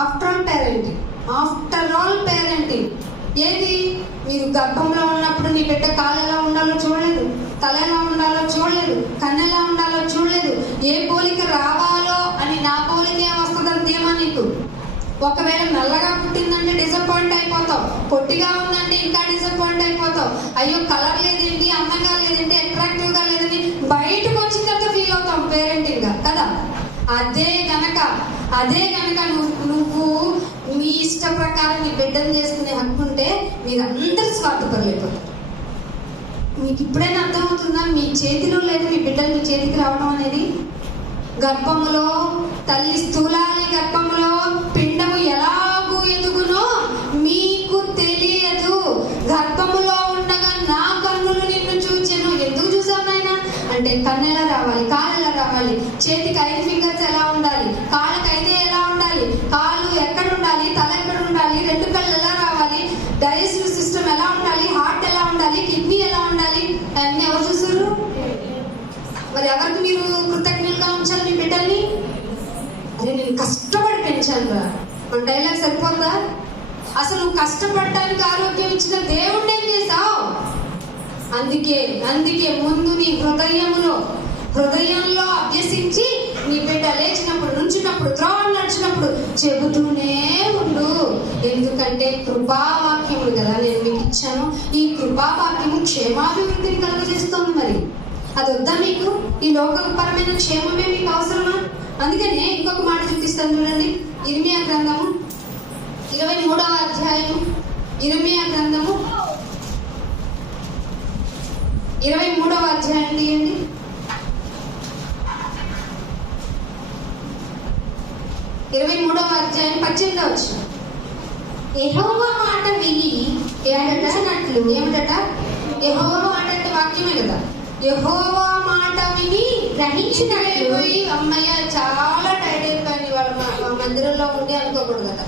ఆఫ్టర్ ఆల్ పేరెంటింగ్ ఏది? మీరు గర్భంలో ఉన్నప్పుడు నీ బిడ్డ కాలు ఎలా ఉండాలో చూడలేదు, తల ఎలా ఉండాలో చూడలేదు, కన్ను ఎలా ఉండాలో చూడలేదు. ఏ పోలిక రావాలో అని నా పోలికే వస్తుందని ధీమా నీకు. ఒకవేళ నల్లగా పుట్టిందంటే డిసప్పాయింట్ అయిపోతావు, పొట్టిగా ఉందంటే ఇంకా డిసప్పాయింట్ అయిపోతావు. అయ్యో కలర్ లేదేంటి, అందంగా లేదంటే, అట్రాక్టివ్ గా లేదని బయటకు వచ్చిన తర్వాత ఫీల్ అవుతాం పేరెంటింగ్ గా కదా. అదే గనక నువ్వు మీ ఇష్ట ప్రకారం నీ బిడ్డను చేసుకునే హక్కు ఉంటే మీరందరూ స్వార్థపరులైపోతారు. మీకు ఇప్పుడైనా అర్థమవుతుందా? మీ చేతిలో లేదు మీ బిడ్డలు మీ చేతికి రావడం అనేది. గర్భములో తల్లి స్థూలాలి గర్భములో పిండము ఎలాగూ ఎదుగునో మీకు తెలియదు. గర్భములో ఉండగా నా కన్నులు నిన్ను చూచెను. ఎందుకు చూసావు నాయన అంటే కన్ను ఎలా రావాలి, కాలు ఎలా రావాలి, చేతికి 5 ఫింగర్స్ ఎలా ఉండాలి, కాళ్ళకి 5 ఎలా ఉండాలి, కాలు ఎక్కడ ఉండాలి, తల ఎక్కడ ఉండాలి, 2 కళ్ళు ఎలా రావాలి, డైజెస్టివ్ సిస్టమ్ ఎలా ఉండాలి, హార్ట్ ఎలా ఉండాలి, కిడ్నీ ఎలా ఉండాలి, అన్నీ ఎవరు చూసారు? మరి ఎవరికి మీరు కృతజ్ఞులుగా ఉంచాలి మీ బిడ్డల్ని? అరే నేను కష్టపడి పెంచాను రా మన డైలాగ్ సరిపోతుందా? అసలు నువ్వు కష్టపడటానికి ఆరోగ్యం ఇచ్చిన దేవుణ్ణి ఏం చేశావు? అందుకే ముందు నీ హృదయంలో అభ్యసించి నీ బిడ్డ లేచినప్పుడు, నుంచినప్పుడు, త్రోవలు నడిచినప్పుడు చెబుతూనే ఉండు. ఎందుకంటే కృపావాక్యములు కదా నేను మీకు ఇచ్చాను. ఈ కృపావాక్యము క్షేమాభివృద్ధిని కలుగజేస్తోంది. మరి అది వద్దా మీకు? ఈ లోకపరమైన క్షేమమే మీకు అవసరమా? అందుకనే ఇంకొక మాట చూపిస్తాను చూడండి. ఇర్మియా గ్రంథము 23వ అధ్యాయము, ఇర్మియా గ్రంథము 23వ అధ్యాయం తీయండి. 23వ అధ్యాయం 18వ వచనం. యెహోవా మాట విని ఏమిటట? యెహోవా మాట అంటే వాక్యమే కదా. యెహోవా మాట విని గ్రహించినట్లు. అమ్మయ్య చాలా టైట్ అయిపోయింది వాళ్ళ మందిరంలో ఉండి అనుకోకూడదు కదా.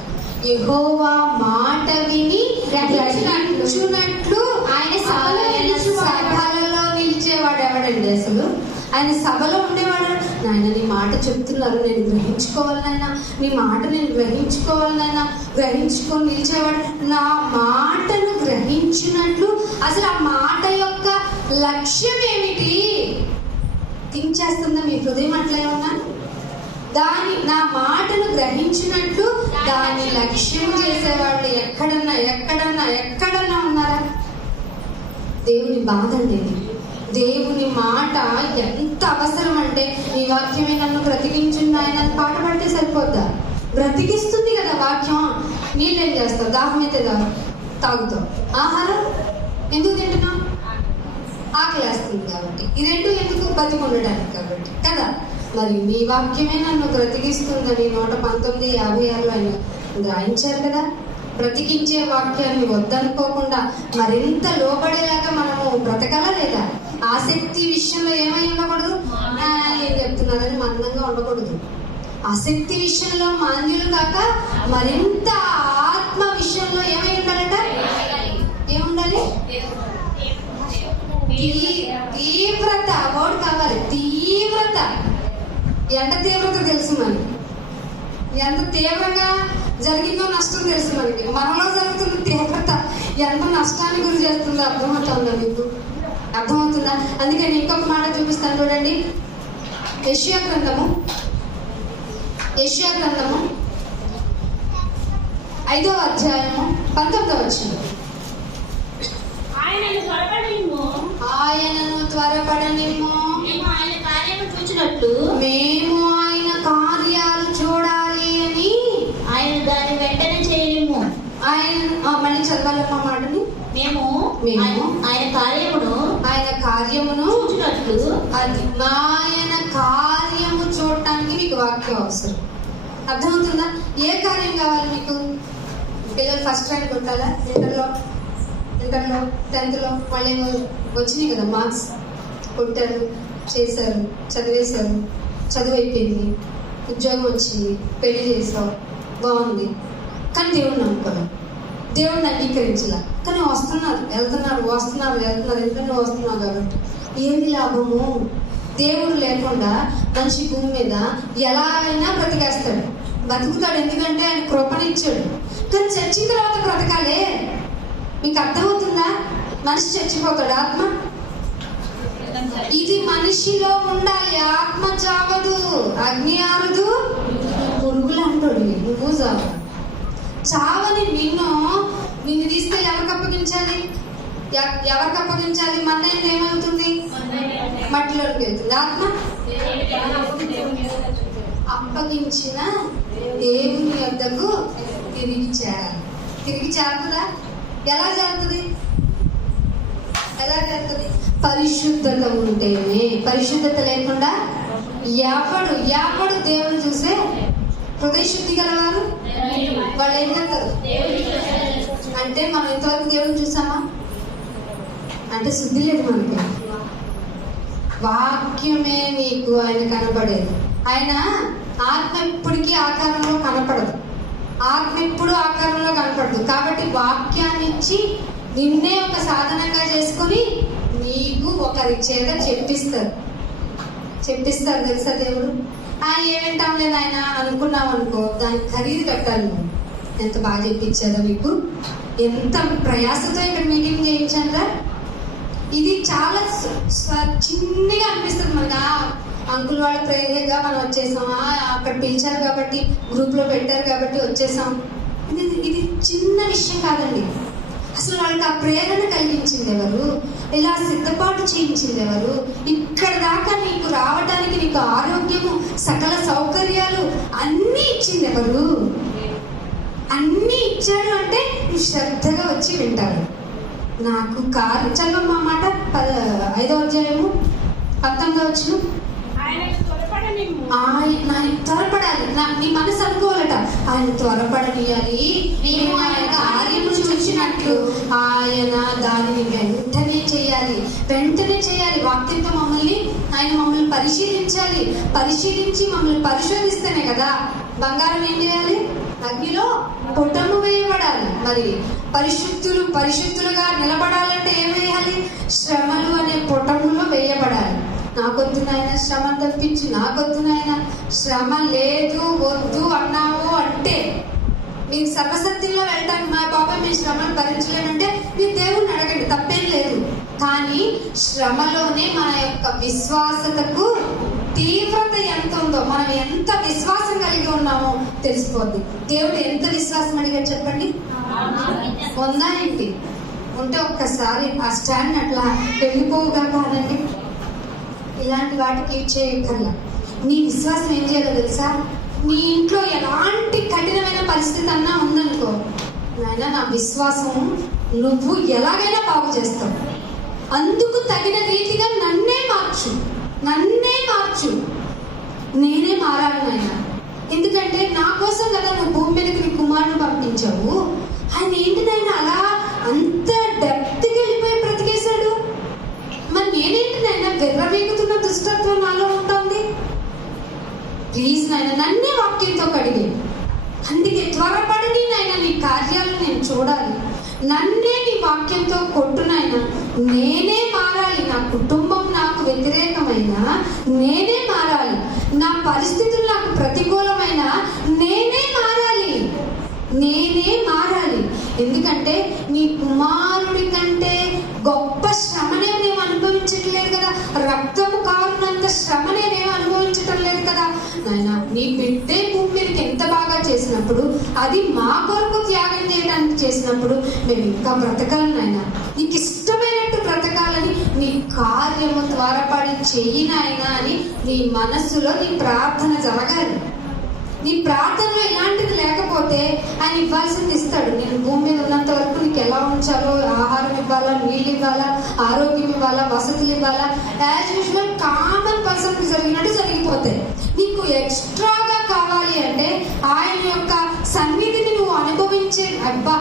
యెహోవా మాట విని గ్రహించినట్లు. ఆయన సభలలో నిలిచేవాడు ఎవడండి అసలు? ఆయన సభలో ఉండేవాడు. నాయన నీ మాట చెప్తున్నారు, నేను గ్రహించుకోవాలనైనా, నీ మాట నేను గ్రహించుకోవాలనైనా, గ్రహించుకొని నిలిచేవాడు. నా మాటను గ్రహించినట్లు. అసలు ఆ మాట యొక్క లక్ష్యం ఏమిటి? థింక్ చేస్తుందా మీ హృదయం? అట్లా ఉన్నా నా మాటను గ్రహించినట్లు దాని లక్ష్యం చేసేవాళ్ళు ఎక్కడన్నా ఉన్నారా? దేవుని బాధ అనేది. దేవుని మాట ఎంత అవసరం అంటే, ఈ వాక్యమే నన్ను బ్రతికించింది ఆయన పాట పడితే సరిపోద్దా? బ్రతికిస్తుంది కదా వాక్యం. నీళ్ళేం చేస్తావు? దాహం అయితే తాగుతావు. ఆహారం ఎందుకు తింటున్నావు? ఆకలేస్తుంది కాబట్టి. ఈ 2 ఎందుకు? బతికి ఉండడానికి కాబట్టి కదా. మరి మీ వాక్యమే నన్ను బ్రతికిస్తుందని 119:56 ఆయన రాయించారు కదా. బ్రతికించే వాక్యాన్ని వద్దనుకోకుండా మరింత లోబడేలాగా మనము బ్రతకాలా లేదా? ఆసక్తి విషయంలో ఏమై ఉండకూడదు? ఏం చెప్తున్నారని మందంగా ఉండకూడదు. ఆసక్తి విషయంలో మాన్యులు కాక మరింత ఆత్మ విషయంలో ఏమై ఉండాలట? ఏముండాలి? తీవ్రత. వర్డ్ కావాలి. తీవ్రత. ఎంత తీవ్రత తెలుసు మనకి. ఎంత తీవ్రంగా జరిగిందో నష్టం తెలుసు మనకి. మనలో జరుగుతున్న తీవ్రత ఎంత నష్టాన్ని గురి చేస్తుందో అర్థమవుతుందా మీకు? అర్థమవుతుందా? అందుకని ఇంకొక మాట చూపిస్తాను చూడండి. యెషయా గ్రంథము 5వ అధ్యాయము 19వ వచనం. ఆయనను త్వరపడనిమ్ము, మేము ఆయన కార్యాలు చూడాలి అని ఆయన దాన్ని వెంటనే చేయలేము. ఆయన మళ్ళీ చదవాలన్న మాటని. మేము ఆయన కార్యమును చూచినట్లు. అది ఆయన కార్యము చూడటానికి మీకు వాక్యం అవసరం. అర్థమవుతుందా? ఏ కార్యం కావాలి మీకు? పిల్లలు ఫస్ట్ ర్యాంక్ కొట్టాలా? ఇంటర్లో 10th మళ్ళీ వచ్చినాయి కదా మార్క్స్. కొట్టారు, చేశారు, చదివేశారు, చదువు అయిపోయింది, ఉద్యోగం వచ్చింది, పెళ్లి చేసావు, బాగుంది. కానీ దేవుడిని నమ్ముకోవాలి, దేవుడిని అంగీకరించాల. కానీ వెళ్తున్నారు ఎందుకంటే వస్తున్నావు కాబట్టి. ఏమి లాభము? దేవుడు లేకుండా మనిషి భూమి మీద ఎలా అయినా బతుకుతాడు. ఎందుకంటే ఆయన కృపనిచ్చాడు. కానీ చచ్చిన తర్వాత బ్రతకాలే. మీకు అర్థమవుతుందా? మనిషి చచ్చిపోతాడు, ఆత్మ ఇది మనిషిలో ఉండాలి. ఆత్మ చావదు, అగ్ని ఆరదు, పురుగులు అంటాడు. నువ్వు చావని నిన్ను తీసుకెళ్ళి ఎవరికి అప్పగించాలి? ఎవరికి అప్పగించాలి? మన్నయ్య ఏమవుతుంది? మట్టిలోకి వెళ్తుంది. ఆత్మ అప్పగించిన దేవుని యొద్దకు తిరిగి చేరాలి. తిరిగి చేరుతుందా? ఎలా చేరుతుంది? పరిశుద్ధత ఉంటేనే. పరిశుద్ధత లేకుండా ఎవడు దేవుని చూసే హృదయ శుద్ధి గలవారు వాళ్ళు ఏం చేస్తారు అంటే, మనం ఇంతవరకు దేవుని చూసామా అంటే శుద్ధి లేదు మనకి. వాక్యమే మీకు ఆయన కనపడేది. ఆయన ఆత్మ ఎప్పటికీ ఆకారంలో కనపడదు. ఆత్మ ఎప్పుడు ఆకారంలో కనపడదు. కాబట్టి వాక్యాన్ని ఇచ్చి నిన్నే ఒక సాధనంగా చేసుకుని నీకు ఒకరి చేత చెప్పిస్తారు తెలుసా దేవుడు. ఏమింటాం లేదు ఆయన అనుకున్నావు అనుకో, దానికి ఖరీదు కట్టాలి. నువ్వు ఎంత బాగా చెప్పించారో, మీకు ఎంత ప్రయాసతో ఇక్కడ మీటింగ్ చేయించారా. ఇది చాలా చిన్నగా అనిపిస్తుంది మనకు. అంకుల్ వాళ్ళ ప్రేయర్గా మనం వచ్చేసాం, అక్కడ పిలిచారు కాబట్టి, గ్రూప్లో పెట్టారు కాబట్టి వచ్చేసాం. ఇది చిన్న విషయం కాదండి. అసలు వాళ్ళకి ఆ ప్రేరణ కలిగించింది ఎవరు? ఇలా సిద్ధపాటు చేయించింది ఎవరు? ఇక్కడ దాకా నీకు రావడానికి నీకు ఆరోగ్యము, సకల సౌకర్యాలు అన్నీ ఇచ్చింది ఎవరు? అన్నీ ఇచ్చాడు అంటే నువ్వు శ్రద్ధగా వచ్చి వింటారు. నాకు కారు చదువు మా మాట 5వ అధ్యాయము 19వ వచనం. ఆయన త్వరపడాలి. నీ మనసు అనుకోవాలట, ఆయన త్వరపడనియాలి. మేము ఆయన కార్యము చూసినట్లు ఆయన దానిని వెంటనే చేయాలి. వాక్యంతో ఆయన మమ్మల్ని పరిశీలించి మమ్మల్ని పరిశోధిస్తేనే కదా బంగారం ఏం చేయాలి? అగ్నిలో పొట్టము వేయబడాలి. మరి పరిశుద్ధులుగా నిలబడాలంటే ఏం వేయాలి? శ్రమలు అనే పొట్టములో వేయబడాలి. నాకొద్దు నాయన శ్రమ తప్పించు, నాకొద్దు నాయన శ్రమ లేదు వద్దు అన్నావు అంటే, మీరు సర్వసత్యంలో వెళ్ళడానికి మా బాబాయ్ మీ శ్రమను భరించలేనంటే మీరు దేవుణ్ణి అడగండి, తప్పేం లేదు. కానీ శ్రమలోనే మన యొక్క విశ్వాసతకు తీవ్రత ఎంత ఉందో, మనం ఎంత విశ్వాసం కలిగి ఉన్నామో తెలిసిపోద్ది. దేవుడు ఎంత విశ్వాసం అడిగాడు చెప్పండి? ఉందా ఏంటి? ఉంటే ఒక్కసారి ఆ స్టాండ్ అట్లా వెళ్ళిపోగా కాదండి. ఇలాంటి వాటికి చేయకల్లా నీ విశ్వాసం ఏం చేయాలో తెలుసా? నీ ఇంట్లో ఎలాంటి కఠినమైన పరిస్థితి అన్నా ఉందనుకో, నాయన నా విశ్వాసం నువ్వు ఎలాగైనా బాగు చేస్తావు, అందుకు తగిన రీతిగా నన్నే మార్చు, నేనే మారాలి నాయన. ఎందుకంటే నా కోసం కదా నువ్వు భూమి మీదకి నీ కుమారుని పంపించావు. ఆయన ఏంటి నాయన అలా అంత డెప్త్కి వెళ్ళిపోయి బ్రతికేశాడు? మరి నేనేంటి నాయన వెర్రవీగుతున్న దుష్టత్వం నాలో ఉంటుంది? ప్లీజ్ నాయన నన్నే వాక్యంతో కడిగే. అందుకే త్వరపడి నాయన నీ కార్యాలు నేను చూడాలి. నన్నే నీ వాక్యంతో కొట్టు నాయన. నేనే మారాలి. నా కుటుంబం నాకు వ్యతిరేకమైన నేనే మారాలి. నా పరిస్థితులు నాకు ప్రతికూలమైన నేనే మారాలి. ఎందుకంటే నీ కుమారుడి కంటే గొప్ప శ్రమనే మేము అనుభవించట్లేదు కదా, రక్తము కారునంత శ్రమ నేనేం అనుభవించటం లేదు కదా నాయన. నీ బిడ్డే భూమి మీదకి ఎంత బాగా చేసినప్పుడు, అది మా కొరకు త్యాగం చేయడానికి చేసినప్పుడు మేము ఇంకా బ్రతకాలి నాయన. నీకు ఇష్టమైనట్టు బ్రతకాలని నీ కార్యము త్వరపడి చెయ్యి నాయన అని నీ మనస్సులో నీ ప్రార్థన జరగాలి. నీ ప్రార్థనలో ఇలాంటిది లేకపోతే ఆయన ఇవ్వాల్సింది ఇస్తాడు. నేను భూమి మీద ఉన్నంత వరకు నీకు ఎలా ఉంచాలో, ఆహారం ఇవ్వాలా, నీళ్ళు ఇవ్వాలా, ఆరోగ్యం ఇవ్వాలా, వసతులు ఇవ్వాలా, యాజ్ యూజువల్ కామన్ పర్సన్కి జరిగినట్టు జరిగిపోతాయి. నీకు ఎక్స్ట్రాగా కావాలి అంటే ఆయన యొక్క సన్నిధిని నువ్వు అనుభవించే, అబ్బా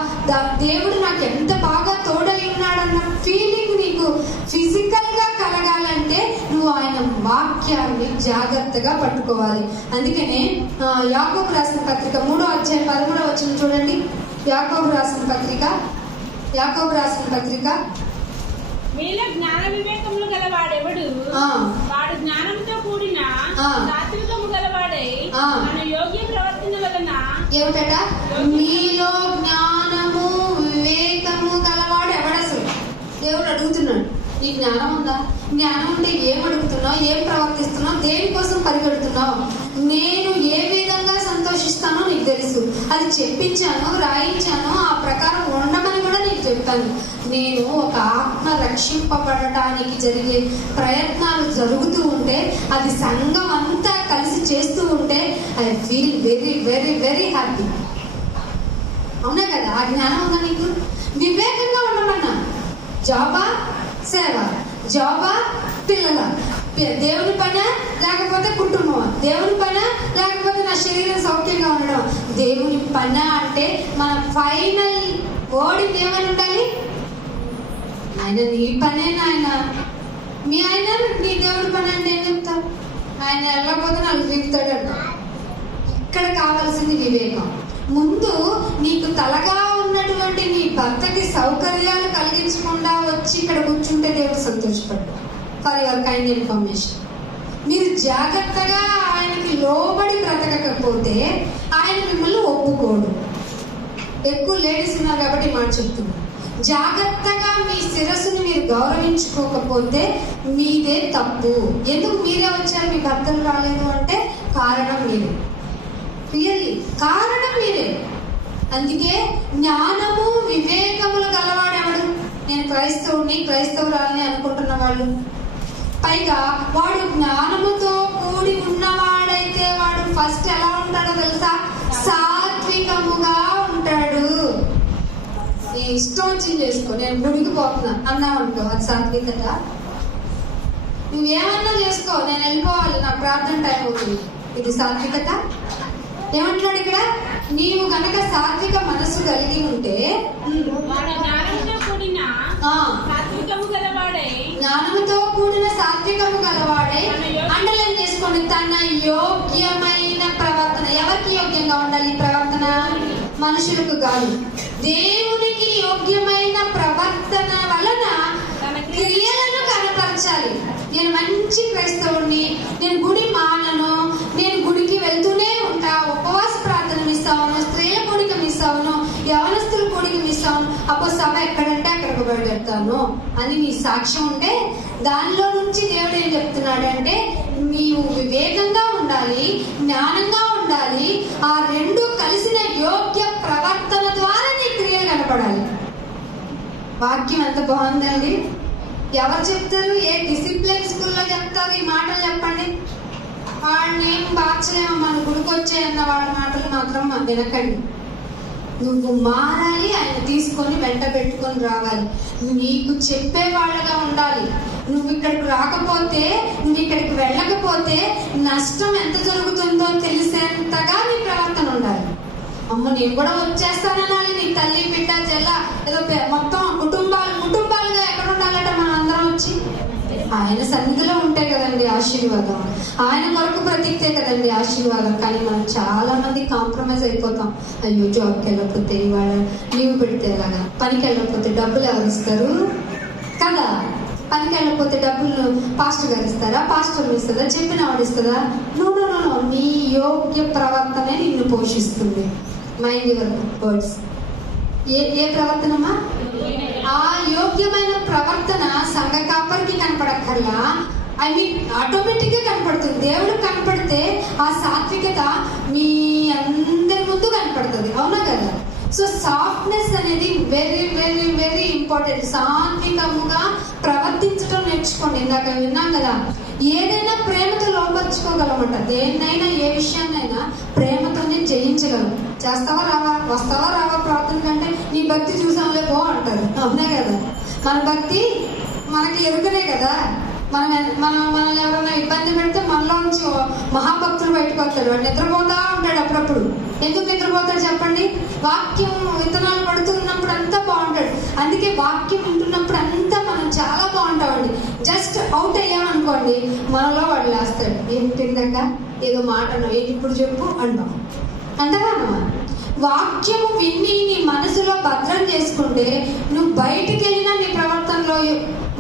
దేవుడు నాకు ఎంత బాగా తోడై ఉన్నాడన్న ఫీలింగ్ నీకు ఫిజికల్ గా కలగాలంటే నువ్వు ఆయన వాక్యాన్ని జాగ్రత్తగా పట్టుకోవాలి. అందుకనే యాకోబు రాసిన పత్రిక 3వ అధ్యాయం 13వ వచనం చూడండి. యాకోబు రాసిన పత్రిక మీలో జ్ఞాన వివేకములు గలవాడెవడు? వాడు జ్ఞానంతో కూడిన సాత్వికము గలవాడై మన యోగ్య ప్రవర్తన వలన. ఏమిటట? మీలో జ్ఞానము వివేకము గలవాడు నీ జ్ఞానం ఉందా? జ్ఞానం ఉంటే ఏం అడుగుతున్నావు, ఏం ప్రవర్తిస్తున్నావు, దేనికోసం పరిగెడుతున్నావు, నేను ఏ విధంగా సంతోషిస్తానో నీకు తెలుసు. అది చెప్పించాను, రాయించాను, ఆ ప్రకారం ఉండమని కూడా నీకు చెప్పాను. నేను ఒక ఆత్మ రక్షింపబడటానికి జరిగే ప్రయత్నాలు జరుగుతూ ఉంటే, అది సంఘం అంతా కలిసి చేస్తూ ఉంటే I feel very very very happy. అవునా కదా? ఆ జ్ఞానం ఉందా నీకు? వివేకంగా ఉండమన్నా. జాబా సేవ, జాబా పిల్లల, దేవుని పని లేకపోతే కుటుంబం, దేవుని పని లేకపోతే నా శరీరం సౌఖ్యంగా ఉండడం. దేవుని పని అంటే మన ఫైనల్ వర్డ్ ఏమని ఉండాలి? ఆయన నీ పనే నాయన, మీ ఆయన నీ దేవుని పని అంటే ఏం చెప్తావు? ఆయన వెళ్ళకపోతే నాకు చెప్తాడంట. ఇక్కడ కావాల్సింది వివేకం. ముందు నీకు తలగా ఉన్నటువంటి నీ భర్తకి సౌకర్యాలు కలిగించకుండా వచ్చి ఇక్కడ కూర్చుంటే దేవుడు సంతోషపడ్డాడు. For your kind information. మీరు జాగ్రత్తగా ఆయనకి లోబడి బ్రతకకపోతే ఆయన మిమ్మల్ని ఒప్పుకోడు. ఎక్కువ లేడీస్ ఉన్నారు కాబట్టి మాట చెప్తున్నాను. జాగ్రత్తగా మీ శిరస్సుని మీరు గౌరవించుకోకపోతే మీదే తప్పు. ఎందుకు మీరే వచ్చారు, మీ భర్తలు రాలేదు అంటే కారణం మీరే. రియల్లీ కారణం మీరే. అందుకే జ్ఞానము వివేకములు గలవాడెవడు? నేను క్రైస్తవుడిని, క్రైస్తవురాలని అనుకుంటున్న వాళ్ళు, పైగా వాడు జ్ఞానముతో కూడి ఉన్నవాడైతే వాడు ఫస్ట్ ఎలా ఉంటాడో తెలుసా? సాత్వికముగా ఉంటాడు. ఇష్టం వచ్చింది చేసుకో, నేను గుడికి పోతున్నా అన్నావు అనుకో, అది సాత్వికత. నువ్వేమన్నా చేసుకో, నేను వెళ్ళిపోవాలి, నా ప్రార్థన టైం అవుతుంది, ఇది సాత్వికత? ఏమంటున్నాడు ఇక్కడ? నీవు గనక సాత్విక మనసు కలిగి ఉంటే, జ్ఞానముతో కూడిన సాత్వికము గలవాడై, అండర్లైన్ చేసుకోండి, తన యోగ్యమైన ప్రవర్తన. ఎవరికి యోగ్యంగా ఉండాలి ప్రవర్తన? మనుషులకు కాదు, దేవునికి యోగ్యమైన ప్రవర్తన వలన క్రియలను కనపరచాలి. నేను మంచి క్రైస్తవుడిని, నేను గుడి మానను, నేను గుడికి వెళ్తూనే ఉంటా, ఉపవాస ప్రార్థన మిస్ అవును, స్త్రీల కూడికి మిస్ అవును, యవనస్తుల కూడికి మిస్ అవును, అప్పో సభ ఎక్కడంటే అక్కడికి బయలుదేరుతాను అని మీ సాక్ష్యం ఉంటే, దానిలో నుంచి దేవుడు ఏం చెప్తున్నాడంటే నీవు వివేకంగా ఉండాలి, జ్ఞానంగా ఉండాలి. ఆ రెండు కలిసిన యోగ్య ప్రవర్తన ద్వారా నీ క్రియలు కనపడాలి. వాక్యం ఎంత బాగుందండి. ఎవరు చెప్తారు? ఏ డిసిప్లిన్ స్కూల్లో చెప్తారు ఈ మాటలు? చెప్పండి. వాడిని ఏం బాచలేమో, మన గుడికొచ్చే అన్న వాళ్ళ మాటలు మాత్రం వినకండి. నువ్వు మారాలి, ఆయన తీసుకొని వెంట పెట్టుకొని రావాలి. నీకు చెప్పే వాళ్ళగా ఉండాలి. నువ్వు ఇక్కడికి రాకపోతే, నువ్వు ఇక్కడికి వెళ్ళకపోతే నష్టం ఎంత జరుగుతుందో తెలిసేంతగా నీ ప్రవర్తన ఉండాలి. అమ్మ నేను కూడా వచ్చేస్తాననాలి. నీ తల్లి బిడ్డ చెల్ల ఏదో మొత్తం కుటుంబాలుగా ఎక్కడ ఉండాలంటే మన అందరం వచ్చి ఆయన సన్నిధిలో ఉంటే కదండి ఆశీర్వాదం. ఆయన కొరకు బ్రతికితే కదండి ఆశీర్వాదం. కానీ మనం చాలా మంది కాంప్రమైజ్ అయిపోతాం. అయ్యో జాబ్కి వెళ్ళకపోతే, ఇవాళ లీవ్ పెడితే ఎలాగా, పనికి వెళ్ళకపోతే డబ్బులు ఎవరు ఇస్తారు కదా, పనికి వెళ్ళకపోతే డబ్బులు పాస్టర్ గారు ఇస్తారా, పాస్టర్ ఇస్తుందా, చెప్పిన వాడు ఇస్తుందా? No no no no. నీ యోగ్య ప్రవర్తనే నిన్ను పోషిస్తుంది. Mind your words. ఏ ప్రవర్తనమా? ఆ యోగ్యమైన ప్రవర్తన సంఘ కాపరికి కనపడక్కర్లా, ఐ మీన్ ఆటోమేటిక్ గా కనపడుతుంది. దేవుడు కనపడితే ఆ సాత్వికత మీ అందరి ముందు కనపడుతుంది. అవునా కదా? సో సాఫ్ట్నెస్ అనేది వెరీ వెరీ వెరీ ఇంపార్టెంట్. సాత్వికముగా ప్రవర్తించడం నేర్చుకోండి. ఇందాక విన్నాం కదా, ఏదైనా ప్రేమతో లోపరుచుకోగలమంట. దేన్నైనా ఏ విషయాన్నైనా ప్రేమతోనే జయించగలం. చేస్తావా రావా, వస్తావా రావా ప్రార్థన కంటే నీ భక్తి చూసాంలే పో అంటారు. అవునా కదా? మన భక్తి మనకి ఎరుకనే కదా. మనల్ని ఎవరైనా ఇబ్బంది పెడితే మనలోంచి మహాభక్తులు బయటకు వస్తాడు. వాడు నిద్రపోతా ఉంటాడు అప్పుడప్పుడు. ఎందుకు నిద్రపోతాడు చెప్పండి? వాక్యం విత్తనాలు పడుతూ ఉన్నప్పుడు అంతా బాగుంటాడు. అందుకే వాక్యం వింటున్నప్పుడు అంతా మనం చాలా బాగుంటామండి. జస్ట్ అవుట్ అయ్యామనుకోండి, మనలో వాడు లేస్తాడు. ఏమిటిందాక ఏదో మాట ఏంటి ఇప్పుడు చెప్పు అంటాం. అంటారా అన్నమాట? వాక్యము విని నీ మనసులో భద్రం చేసుకుంటే నువ్వు బయటికి వెళ్ళినా నీ ప్రవర్తనలో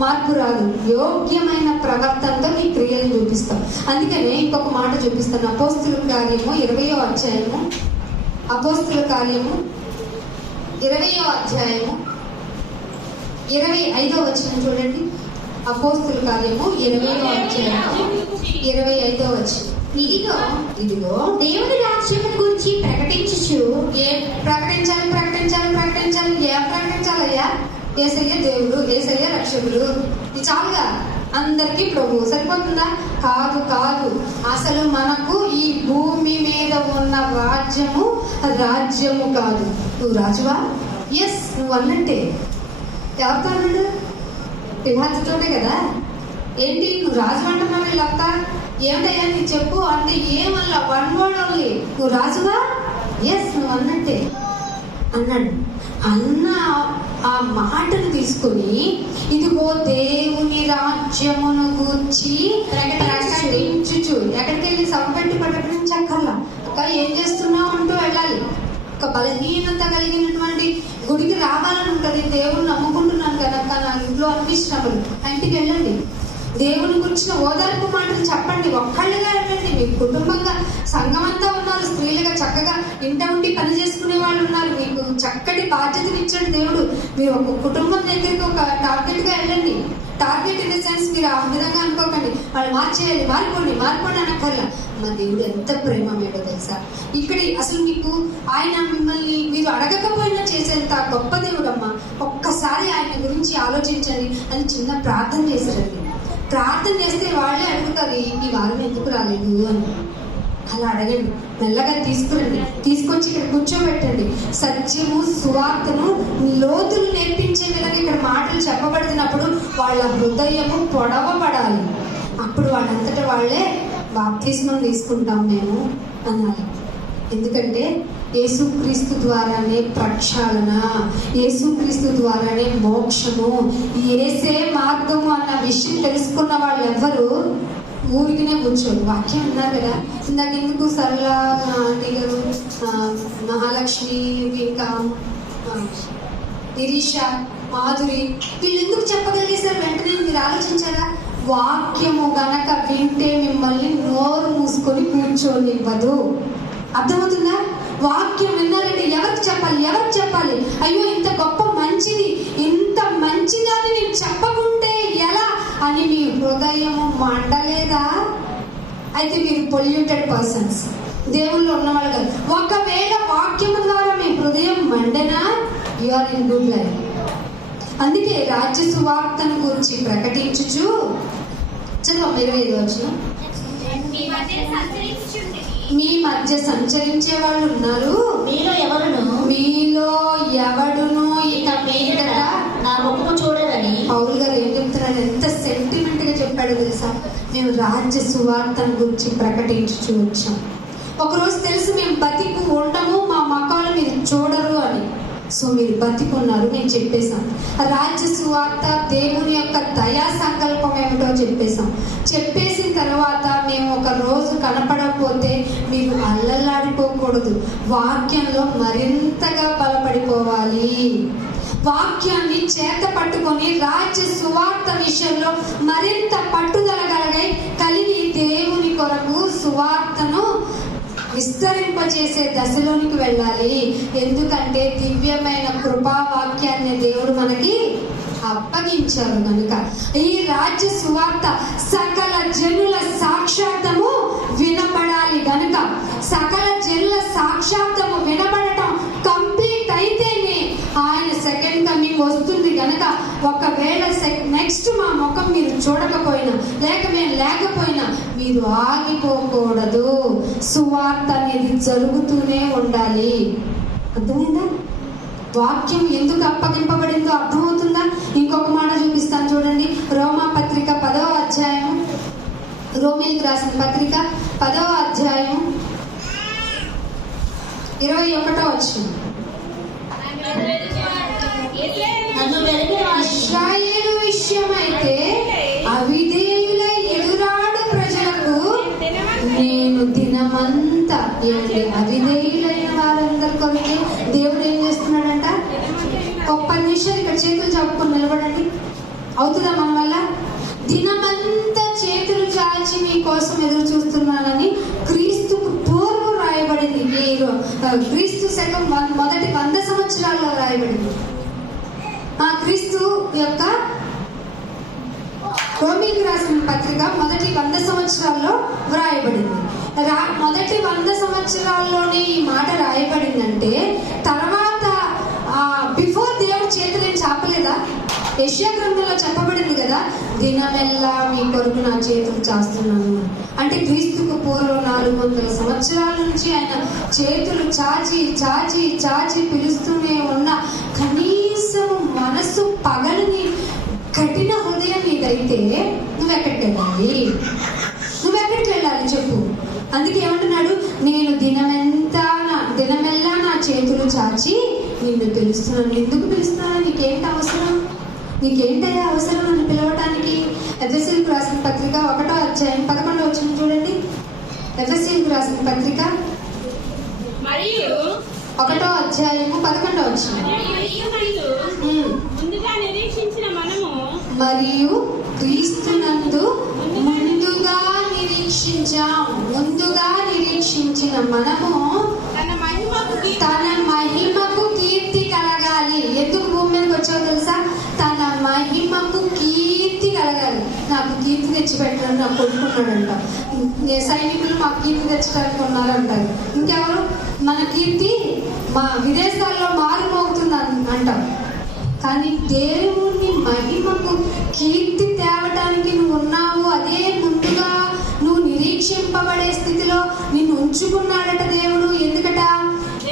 మార్పు రాదు. యోగ్యమైన ప్రవర్తనతో నీ క్రియలు చూపిస్తావు. అందుకనే ఇంకొక మాట చూపిస్తాను. అపోస్తుల కార్యము 20వ అధ్యాయము, అపోస్తుల కార్యము 20వ అధ్యాయము 25వ వచనం చూడండి. అపోస్తుల కార్యము 20వ అధ్యాయం 25వ వచనం. ఇదిగో దేవుని రాజ్యము గురించి ప్రకటించుచు. ఏం ప్రకటించాలి? ఏం ప్రకటించాలయ్యా? యేసయ్య దేవుడు, యేసయ్య రక్షకుడు, ఇది చాలుగా అందరికీ ప్రభు సరిపోతుందా? కాదు. అసలు మనకు ఈ భూమి మీద ఉన్న రాజ్యము కాదు. నువ్వు రాజువా? ఎస్, నువ్వు అన్నట్టే. ఎవరితో అన్నాడు? పిలాతుతోనే కదా. ఏంటి నువ్వు రాజు అంటున్నావు? వీళ్ళంతా ఏమిటయ్యా నీకు చెప్పు అంటే ఏమల్లా వన్ వర్డ్ ఓన్లీ, నువ్వు రాజువా? ఎస్, నువ్వు అన్నట్టే అన్నాడు. అన్న ఆ మాటను తీసుకుని ఇదిగో దేవుని రాజ్యమును గూర్చి ప్రకటించుచు. ఎక్కడికి వెళ్ళి సభపెట్టి ప్రకటించక్కర్లా. అక్క ఏం చేస్తున్నావు అంటూ వెళ్ళాలి. ఒక బలహీనత కలిగినటువంటి గుడికి రావాలని ఉంటుంది. దేవుని నమ్ముకుంటున్నాను కనుక నా ఇంట్లో అన్ని శ్రమలు, ఇంటికి వెళ్ళండి. దేవుని గురించిన ఓదార్పు మాటలు చెప్పండి. ఒక్కళ్ళుగా వెళ్ళండి. మీ కుటుంబంగా సంఘం అంతా ఉన్నారు. స్త్రీలుగా చక్కగా ఇంట ఉండి పని చేసుకునే వాళ్ళు ఉన్నారు. మీకు చక్కటి బాధ్యతను ఇచ్చాడు దేవుడు. మీరు ఒక కుటుంబం దగ్గరికి ఒక టార్గెట్ గా వెళ్ళండి. టార్గెట్ ఇన్ ద సెన్స్ మీరు ఆ విధంగా అనుకోకండి, వాళ్ళు మార్చేయాలి, మారిపోండి అనక్కర్లా. మా దేవుడు ఎంత ప్రేమ మీదో తెలుసా. ఇక్కడ అసలు మీకు ఆయన మిమ్మల్ని మీరు అడగకపోయినా చేసేంత గొప్ప దేవుడు అమ్మా. ఒక్కసారి ఆయన గురించి ఆలోచించండి అని చిన్న ప్రార్థన చేశారండి. ప్రార్థన చేస్తే వాళ్ళే అడుగుతారు ఈ వారం ఎందుకు రాలేదు అని. అలా అడగండి, మెల్లగా తీసుకురండి, తీసుకొచ్చి ఇక్కడ కూర్చోబెట్టండి. సత్యము సువార్తను లోతులు నేర్పించే విధంగా ఇక్కడ మాటలు చెప్పబడుతున్నప్పుడు వాళ్ళ హృదయము పొడవబడాలి. అప్పుడు వాళ్ళంతటా వాళ్ళే బాప్తిస్మం తీసుకుంటాం మేము అన్నారు. ఎందుకంటే యేసుక్రీస్తు ద్వారానే ప్రక్షాళన, యేసుక్రీస్తు ద్వారానే మోక్షము, యేసే మార్గము అన్న విషయం తెలుసుకున్న వాళ్ళు ఎవరు ఊరికినే కూర్చోరు. వాక్యం ఉన్నారు కదా ఇందాక. ఎందుకు సరళ ఆంటీ గారు, మహాలక్ష్మి, ఇంకా నిరీష, మాధురి వీళ్ళు ఎందుకు చెప్పగలిగేసారు వెంటనే? మీరు ఆలోచించారా? వాక్యము గనక వింటే మిమ్మల్ని నోరు మూసుకొని కూర్చోనివ్వదు. అర్థమవుతుందా? వాక్యం విన్నారంటే ఎవరికి చెప్పాలి? అయ్యో ఇంత గొప్ప మంచిది, ఇంత మంచిదని నేను చెప్పకుంటే ఎలా అని మీ హృదయము మండలేదా? అయితే మీరు పొల్యూటెడ్ పర్సన్స్, దేవుళ్ళు ఉన్నవాళ్ళు కాదు. ఒకవేళ వాక్యము ద్వారా మీ హృదయం మండనా, you are in good life. అందుకే రాజ్య సువార్తను గురించి ప్రకటించుచు. చదువు 25వ వచనం. మీ మధ్య సంచరించే వాళ్ళు ఉన్నారు, మీలో ఎవడును ఇక మీదట నా ముఖము చూడదని. పౌలు గారు ఏం చెప్తున్నారు? ఎంత సెంటిమెంట్ గా చెప్పాడు తెలుసా? మేము రాజ్య సువార్తను గురించి ప్రకటించుచు వచ్చాం. ఒకరోజు తెలుసు మేము బతికి ఉండము, మా మకాలు మీరు చూడరు అని. సో మీరు బతికున్నారు, మేము చెప్పేశాం. రాజ్య సువార్త దేవుని యొక్క దయా సంకల్పం ఏమిటో చెప్పేసిన తర్వాత మేము ఒక రోజు కనపడకపోతే మీరు అల్లల్లాడిపోకూడదు. వాక్యంలో మరింతగా బలపడిపోవాలి. వాక్యాన్ని చేత పట్టుకొని రాజ్య సువార్త విషయంలో మరింత పట్టుదల కలిగి దేవుని కొరకు సువార్తను విస్తరింపచేసే దశలోనికి వెళ్ళాలి. ఎందుకంటే దివ్యమైన కృపావాక్యాన్ని దేవుడు మనకి అప్పగించారు కనుక. ఈ రాజ్య సువార్త సకల జనుల సాక్షాత్తము వినపడాలి గనుక, సకల జనుల సాక్షాత్తము వినపడటం కంప్లీట్ అయితేనే ఆయన సెకండ్ కమింగ్ వస్తుంది గనక. ఒకవేళ నెక్స్ట్ మా ముఖం మీరు చూడకపోయినా మేము లేకపోయినా మీరు ఆగిపోకూడదు. సువార్త అనేది జరుగుతూనే ఉండాలి. అర్థమైందా? వాక్యం ఎందుకు అప్పగింపబడిందో అర్థమవుతుందా? ఇంకొక మాట చూపిస్తాను చూడండి. రోమా పత్రిక 10వ అధ్యాయం, రోమీలకు రాసిన పత్రిక 10వ అధ్యాయం 21వ వచనం. ఇశ్రాయేలు విషయమైతే అవిధేయులై ఎదురాడు ప్రజలకు నేను దినమంతా. అవిధేయులైన వారందరి కొరకే దేవుడు ఏం చేస్తున్నాడంట? ఒక 10 నిమిషాలు ఇక్కడ చేతులు చాపుకొని నిలబడండి. అవుతుందా మన వల్ల? దినమంతా చేతులు చాచి మీ కోసం ఎదురు చూస్తున్నానని క్రీస్తుకు పూర్వం రాయబడింది. క్రీస్తు శకం మొదటి 100 సంవత్సరాల్లో రాయబడింది. ఆ క్రీస్తు యొక్క రోమీలకు రాసిన పత్రిక మొదటి 100 సంవత్సరాల్లో వ్రాయబడింది. మొదటి 100 సంవత్సరాల్లోనే ఈ మాట రాయబడిందంటే తర్వాత బిఫోర్ దేవుడు చేతులేం చాపలేదా? యెషయా గ్రంథంలో చెప్పబడింది కదా, దినమెల్లా మీ కొరకు నా చేతులు చాస్తున్నాను అంటే క్రీస్తుకు పూర్వం 400 సంవత్సరాల నుంచి ఆయన చేతులు చాచి చాచి చాచి పిలుస్తూనే ఉన్న కనీసం మనసు పగలని కఠిన హృదయం నీదైతే నువ్వెక్కడికి వెళ్ళాలి? నువ్వెక్కడికి వెళ్ళాలి చెప్పు? అందుకే ఏమంటున్నాడు, నేను దినమెల్లా నా చేతులు చాచి నిన్ను పిలుస్తున్నాను. ఎందుకు పిలుస్తున్నాను? నీకేంటి అవసరం? నీకేంటయ్యా అవసరం నన్ను పిలవటానికి? ఎఫెసీయులకు రాసిన పత్రిక 1వ అధ్యాయం 11వ వచనం చూడండి. ఎఫెసీయులకు రాసిన పత్రిక మరియు 1వ అధ్యాయము 11వ వచనం. ముందుగా నిరీక్షించిన మనము మరియు క్రీస్తునందు ముందుగా నిరీక్షించిన మనము తన మహిమకు కీర్తి కలగాలి. ఎందుకు భూమి మీదకి వచ్చావు తెలుసా? తన మహిమకు కీర్తి కలగాలి. నాకు కీర్తి తెచ్చిపెట్టాలని నాకు కొనుక్కున్నాడంట. సైనికులు మాకు కీర్తి తెచ్చడానికి ఉన్నారంటారు. ఇంకెవరు? మన కీర్తి మా విదేశాల్లో మారుమోగుతుంది అంటాం. కానీ దేవుని మహిమకు కీర్తి తేవటానికి నువ్వు ఉన్నావు. అదే ముందుగా నువ్వు నిరీక్షింపబడే స్థితిలో నిన్ను ఉంచుకున్నాడట దేవుడు. ఎందుకట?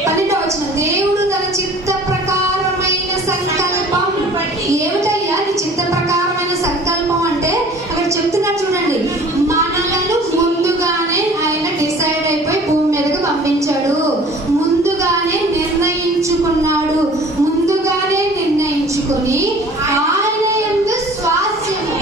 12వ వచనం, దేవుడు తన చిత్త ప్రకారమైన సంకల్పం. ఏమిటయ్యా నీ చిత్త ప్రకారమైన సంకల్పం అంటే? అక్కడ చెప్తున్నారు చూడండి, మనలను ముందుగానే ఆయన డిసైడ్ అయిపోయి భూమి మీదకి పంపించాడు. ముందుగానే నిర్ణయించుకున్నాడు. ముందుగానే నిర్ణయించుకొని ఆయన యందు స్వాస్యము.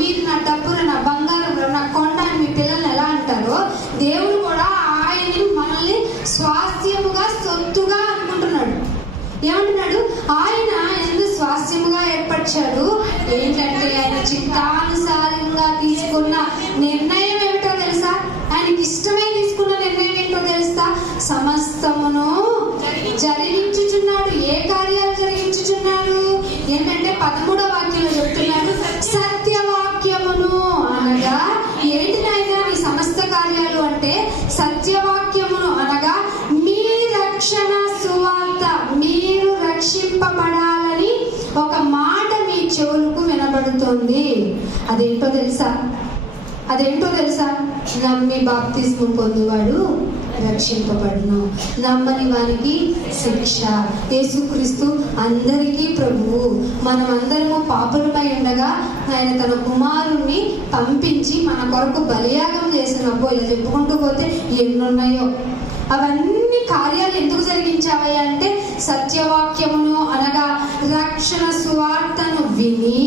మీరు నా డబ్బులు, నా బంగారం, నా కొండ అని మీ పిల్లల్ని ఎలా అంటారో, దేవుడు కూడా ఆయన్ని మనల్ని స్వాస్థ్యముగా సొత్తుగా అనుకుంటున్నాడు. ఏమంటున్నాడు? ఆయన యందు స్వాస్థ్యముగా ఏర్పరిచాడు. ఏంటంటే ఆయన చిత్తానుసారంగా తీసుకున్న నిర్ణయం ఏమిటో తెలుసా? ఆయనకి ఇష్టమై తీసుకున్న నిర్ణయం ఏంటో తెలుసా? సమస్తమును జరిగించుచున్నాడు. ఏ కార్యాలు జరిగించుచున్నాడు? ఏంటంటే 13వ వాక్యంలో చెప్తున్నాడు, సత్యవాక్యమును. అనగా ఏంటి నాయనా నీ సమస్త కార్యాలు అంటే? సత్యవాక్యమును అనగా మీ రక్షణ సువార్త, మీరు రక్షింపబడాలని ఒక మాట మీ చెవులకు వినబడుతోంది. అదేంటో తెలుసా? నమ్మి బాప్తిస్మం పొందువాడు రక్షింపబడును, నమ్మని వారికి శిక్ష. యేసుక్రీస్తు అందరికీ ప్రభువు. మనమందరము పాపులమై ఉండగా ఆయన తన కుమారుణ్ణి పంపించి మన కొరకు బలియాగం చేసినప్పుడు ఇలా చెప్పుకుంటూ పోతే ఎన్నున్నాయో. అవన్నీ కార్యాలు ఎందుకు జరిగించావయ్యా అంటే, సత్యవాక్యమును అనగా రక్షణ సువార్తను విని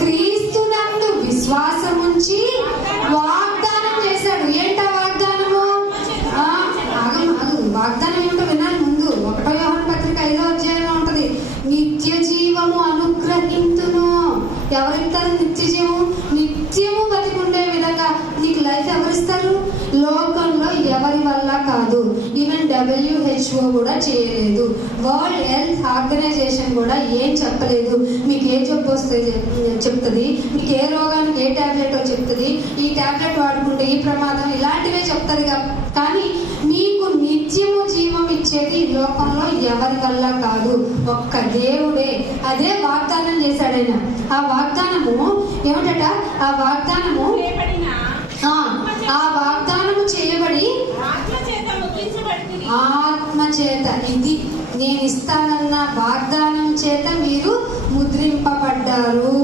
క్రీస్తునందు విశ్వాసముంచి వాగ్దానం చేశాడు. ఏంటా వాగ్దానము? వాగ్దానం ఏమిటో వినాలి ముందు. 1వ యోహాను పత్రిక 5వ అధ్యాయంలో ఉంటది, నిత్య జీవము అనుగ్రహింతును. ఎవరిస్తారు నిత్య జీవము? నిత్యము బతికుండే విధంగా నీకు లైఫ్ ఎవరిస్తారు? లోకంలో ఎవరి వల్ల కాదు. ఈవెన్ WHO కూడా చేయలేదు. వరల్డ్ హెల్త్ ఆర్గనైజేషన్ కూడా ఏం చెప్పలేదు. మీకు ఏ జబ్బు వస్తే చెప్తుంది, మీకు ఏ రోగానికి ఏ టాబ్లెట్ చెప్తుంది, ఈ టాబ్లెట్ వాడుకుంటే ఈ ప్రమాదం, ఇలాంటివే చెప్తుంది. కానీ మీకు నిత్యము జీవం ఇచ్చేది లోకంలో ఎవరి వల్ల కాదు, ఒక్క దేవుడే. అదే వాగ్దానం చేశాడు ఆయన. ఆ వాగ్దానము ఏమిటట? ఆ వాగ్దానము చేయబడి ఆత్మ చేత, ఇది నేను ఇస్తానన్న వాగ్దానం చేత మీరు ముద్రింపబడ్డారు.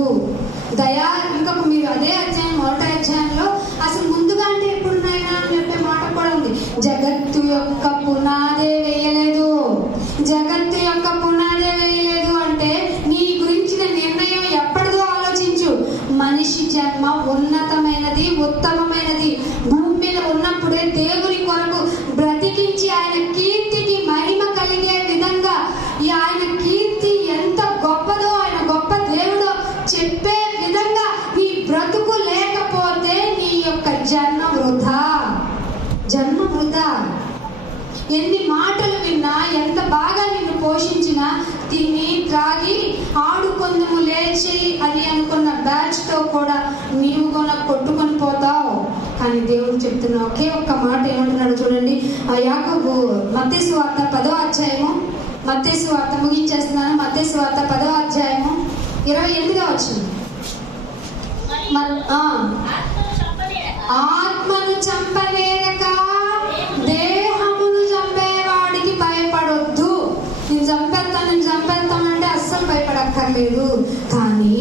ఇంకా మీరు అదే అధ్యాయం 1వ అధ్యాయంలో అసలు ముందుగా అంటే ఎప్పుడున్నాయినా అని చెప్పే మాట కూడా ఉంది. జగత్తు యొక్క పునాదే వేయలేదు. జగత్తు యొక్క పునాదే వేయలేదు అంటే నీ గురించిన నిర్ణయం ఎప్పటిదో ఆలోచించు. మనిషి జన్మ ఉన్నతమైనది, ఉత్తమమైనది. భూమి మీద ఉన్నప్పుడే దేవుని కొరకు బ్రతికించి ఆయన కీర్తికి మహిమ కలిగే విధంగా ఆయన కీర్తి ఎంత గొప్పదో, ఆయన గొప్ప దేవుడో చెప్పే విధంగా నీ బ్రతుకు లేకపోతే నీ యొక్క జన్మ వృధా. ఎన్ని మాటలు విన్నా, ఎంత బాగా నిన్ను పోషించినా తిని త్రాగి ఆడుకొందుము లేచి అని అనుకున్న బ్యాచ్ తో కూడా నీవు కూడా కొట్టుకొని పోతావు. కానీ దేవుడు చెప్తున్న ఒకే ఒక్క మాట ఏమంటున్నాడు చూడండి. ఆ యాకోబు మత్తయి సువార్త 10వ అధ్యాయము, మత్తయి సువార్త ముగించేస్తున్నాను. మత్తయి సువార్త 10వ అధ్యాయము 28వ వచనం. ఆత్మను చంపలేరక దేహమును చంపేవాడికి భయపడొద్దు. నేను చంపేస్తానంటే అస్సలు భయపడక్కర్లేదు. కానీ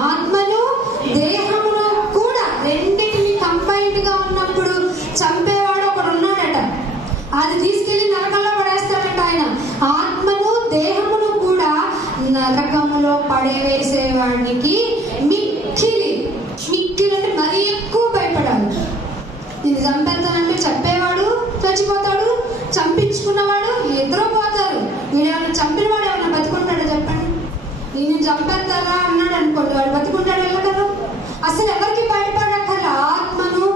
ఆత్మను దేహమును కూడా రెండింటిని కంబైన్డ్ గా ఉన్నప్పుడు చంపేవాడు ఒకడు ఉన్నాడట. అది తీసుకెళ్లి నరకంలో పడేస్తాడట ఆయన. ఆత్మను దేహమును కూడా నరకములో పడేవేసేవాడికి మిక్కిలి అంటే మరీ ఎక్కువ భయపడాలి. నేను చంపేస్తానంటే చంపేవాడు చచ్చిపోతాడు, చంపించుకున్నవాడు ఇద్దరు పోతారు. వీడేమన్నా చంపిన వాడు ఏమన్నా బతుకుంటాడు చెప్పండి? నేను చంపేస్తారా అన్నాడు అనుకోండి, వాడు బతుకుంటాడు వెళ్ళగలరు? అసలు ఎవరికి భయపడక్కర్లా. ఆత్మను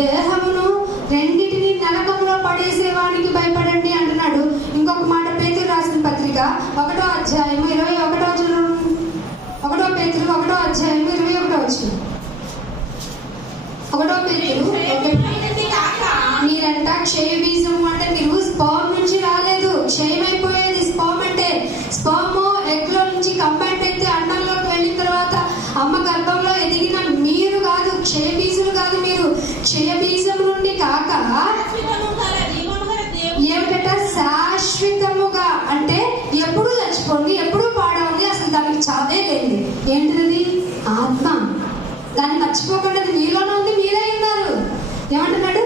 దేహమును రెండింటిని నరకంలో పడేసేవాడికి భయపడండి అంటున్నాడు. ఇంకొక మాట పేతురు రాసిన పత్రిక 1వ అధ్యాయము 21వ వచనం. 1వ పేతురు 1వ అధ్యాయము 21వ వచనం. 1వ పేతురు మీరంట క్షయ బీజము అంటే మీరు స్పర్మ్ నుంచి రాలేదు, క్షయమైపోయేది స్పర్మ్ అంటే. స్పర్మ్ ఎగ్ లో నుంచి కంబైన్ అయితే అండంలోకి వెళ్ళిన తర్వాత అమ్మ గర్భంలో ఎదిగిన మీరు కాదు, క్షయ బీజులు కాదు. మీరు క్షయ బీజం నుండి కాక ఏమిటట శాశ్వతముగా అంటే ఎప్పుడు చచ్చిపోండి, ఎప్పుడు పాడవండి, అసలు దానికి చావే లేదు. ఏంటిది? ఆత్మ. దాన్ని మర్చిపోకుండా అది మీలోనే ఉంది, మీరే ఉన్నారు. ఏమంటున్నాడు?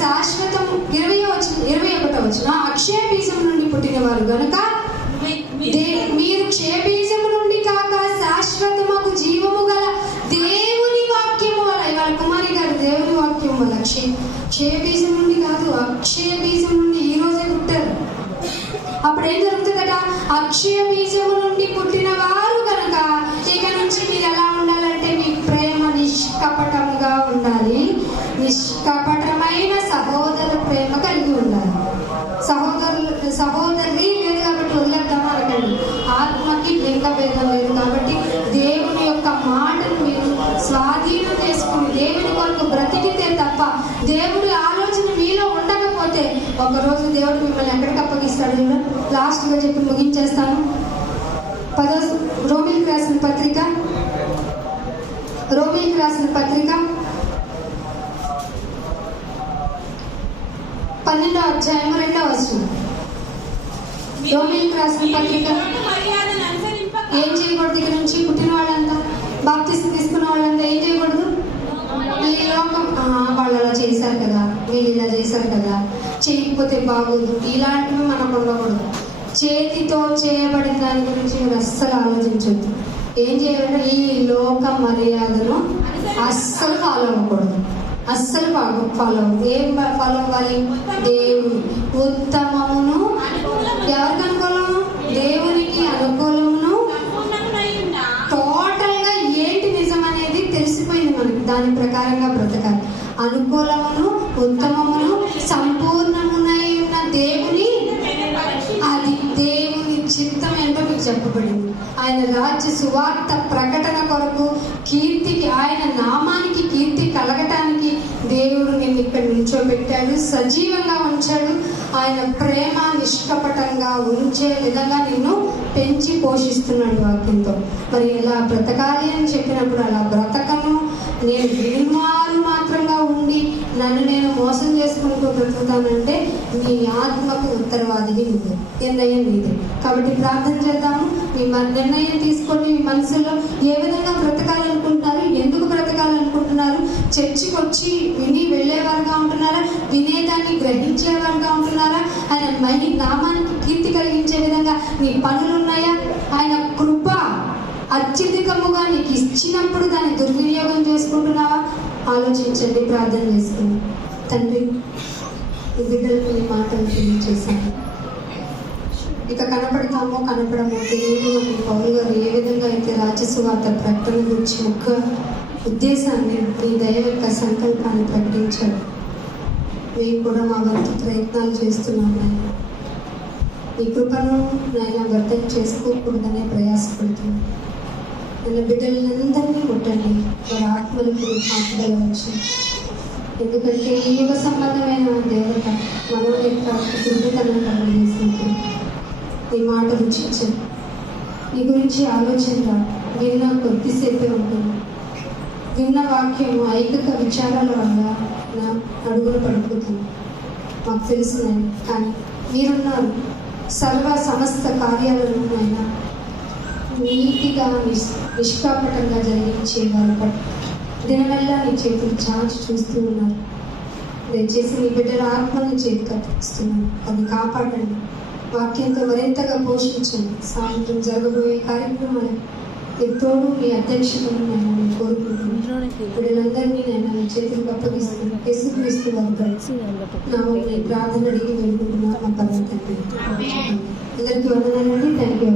శాశ్వతం 21వ వచనం. అక్షయ బీజం నుండి పుట్టిన వారు గనుక మీరు క్షయ బీజము నుండి కాక శాశ్వతముకు జీవము గల దేవుని వాక్యము వల్ల. ఇవాళ కుమారి గారు దేవుని వాక్యం వల్ల క్షయ బీజం నుండి కాదు, అక్షయ బీజం నుండి ఈ రోజే పుట్టారు. అప్పుడు ఏం జరుగుతుందట? అక్షయ బీజము నుండి పుట్టిన వారు కనుక ఇక నుంచి మీరు ఎలా ఉండాలంటే మీ ప్రేమ నిష్కపటంగా ఉండాలి. నిష్కపటమైన సహోదర ప్రేమ కలిగి ఉండాలి. సహోదరి లేదు కాబట్టి వదిలేద్దాం అనకండి. ఆత్మకి లింగ భేదం లేదు కాబట్టి దేవుని యొక్క మాటను మీరు స్వాధీనం చేసుకుని దేవుని కొరకు బ్రతికితే తప్ప దేవుడి ఆలోచన మీలో ఉండకపోతే ఒకరోజు దేవుడు మిమ్మల్ని ఎక్కడికి అప్పగిస్తాడు. లాస్ట్ గా చెప్పి ముగించేస్తాను. రోమిలికి రాసిన పత్రిక 12వ అధ్యాయం 2వ వచనం. రోమిలికి రాసిన పత్రిక ఏం చేయకూడదు? ఇక్కడ నుంచి పుట్టిన వాళ్ళంతా, బాప్తిసం తీసుకున్న వాళ్ళంతా ఏం చేయకూడదు? ఈ లోకం వాళ్ళు అలా చేశారు కదా, వీళ్ళు ఇలా చేశారు కదా, చేయకపోతే బాగోదు, ఇలాంటివి మనకు ఉండకూడదు. చేతితో చేయబడిన దాని గురించి మీరు అస్సలు ఆలోచించద్దు. ఏం చేయాలంటే ఈ లోక మర్యాదను అస్సలు ఫాలో అవ్వకూడదు. అస్సలు ఫాలో అవ్వదు. ఏం ఫాలో అవ్వాలి? దేవుని ఉత్తమమును. ఎవరికి అనుకూలము? దేవునికి అనుకూలమును. టోటల్ గా ఏంటి నిజం అనేది తెలిసిపోయింది మనకి. దాని ప్రకారంగా బ్రతకాలి. అనుకూలమును, ఉత్తమమును, సంపూర్ణమునై ఉన్న దేవుని, అది దేవుని చిత్తం ఏంటో మీకు చెప్పబడింది. ఆయన రాజ్య సువార్త ప్రకటన కొరకు కీర్తికి, ఆయన నామానికి కీర్తి కలగటానికి దేవుడు నిన్ను ఇక్కడ నిల్చోబెట్టాడు, సజీవంగా ఉంచాడు. ఆయన ప్రేమ నిష్కపటంగా ఉంచే విధంగా నిన్ను పెంచి పోషిస్తున్నాడు వాక్యంతో. మరి ఎలా బ్రతకాలి అని చెప్పినప్పుడు అలా బ్రతకను, నేను వినుమారు మాత్రంగా ఉండి నన్ను నేను మోసం చేసుకుంటూ బ్రతుకుతానంటే నీ ఆత్మకు ఉత్తరవాదిని నువ్వు, నిర్ణయం నీదే. కాబట్టి ప్రార్థన చేద్దాము. మీ నిర్ణయం తీసుకొని మీ మనసులో ఏ విధంగా బ్రతకాలనుకుంటున్నారు, ఎందుకు బ్రతకాలనుకుంటున్నారు? చర్చికి వచ్చి విని వెళ్ళేవారుగా ఉంటున్నారా? వినేదాన్ని గ్రహించేవారుగా ఉంటున్నారా? ఆయన నామానికి కీర్తి కలిగించే విధంగా నీ పనులు ఉన్నాయా? ఆయన కృప అత్యధికముగా నీకు ఇచ్చినప్పుడు దాన్ని దుర్వినియోగం చేసుకుంటున్నావా? ఆలోచించండి, ప్రార్థన చేసుకుని. తండ్రి, ఈ బిడ్డలకు నీ మాటలు తెలియజేశాను. ఇక కనపడతామో కనపడమో తెలియదు. పౌలు గారు ఏ విధంగా అయితే రాజ్యసువార్త ప్రకటన గురించి ముఖ్య ఉద్దేశాన్ని, మీ దయ యొక్క సంకల్పాన్ని ప్రకటించారు. మేము కూడా మా వంతు ప్రయత్నాలు చేస్తున్నాము. ఈ కృపను నాయన వ్యర్థం చేసుకోకూడదనే ప్రయాసపడుతున్నాను. ನನ್ನ బిడ్డలందరినీ ముట్టండి, వారి ఆత్మలకు కాపుదల వచ్చి. ఎందుకంటే ఈ యుగ సంబంధమైన దేవత మనో యొక్క దుర్గతనం కలగజేసినప్పుడు నీ మాట రుచించదు. నీ గురించి ఆలోచనగా విన్న కొద్దిసేపే ఉంటుంది. విన్న వాక్యము ఐకిక విచారాల వల్ల నా అడుగులు పడిపోతుంది. మాకు తెలుసున్నాయి, కానీ మీరున్నారు. సర్వ సమస్త కార్యాలను అయినా నీతిగా నిష్కాపటంగా జరిగించేవారు. బట్ దినమెల్లా నీ చేతులు చాచి చూస్తూ ఉన్నారు. దయచేసి నీ బిడ్డల ఆత్మని చేతికి అప్పగిస్తున్నాను. అది కాపాడండి, వాక్యంతో మరింతగా పోషించండి. సాయంత్రం జరగబోయే కార్యక్రమాలు ఎప్పుడూ మీ అధ్యక్షతను నేను కోరుకుంటున్నాను. బిడ్డలందరినీ నేను నీ చేతులకు అప్పగిస్తున్నాను. యేసుక్రీస్తు వారి ప్రార్థన అడిగి వెళ్ళుకుంటున్నాను. మా పర్వతండి అందరికీ వందనాలండి. Thank you.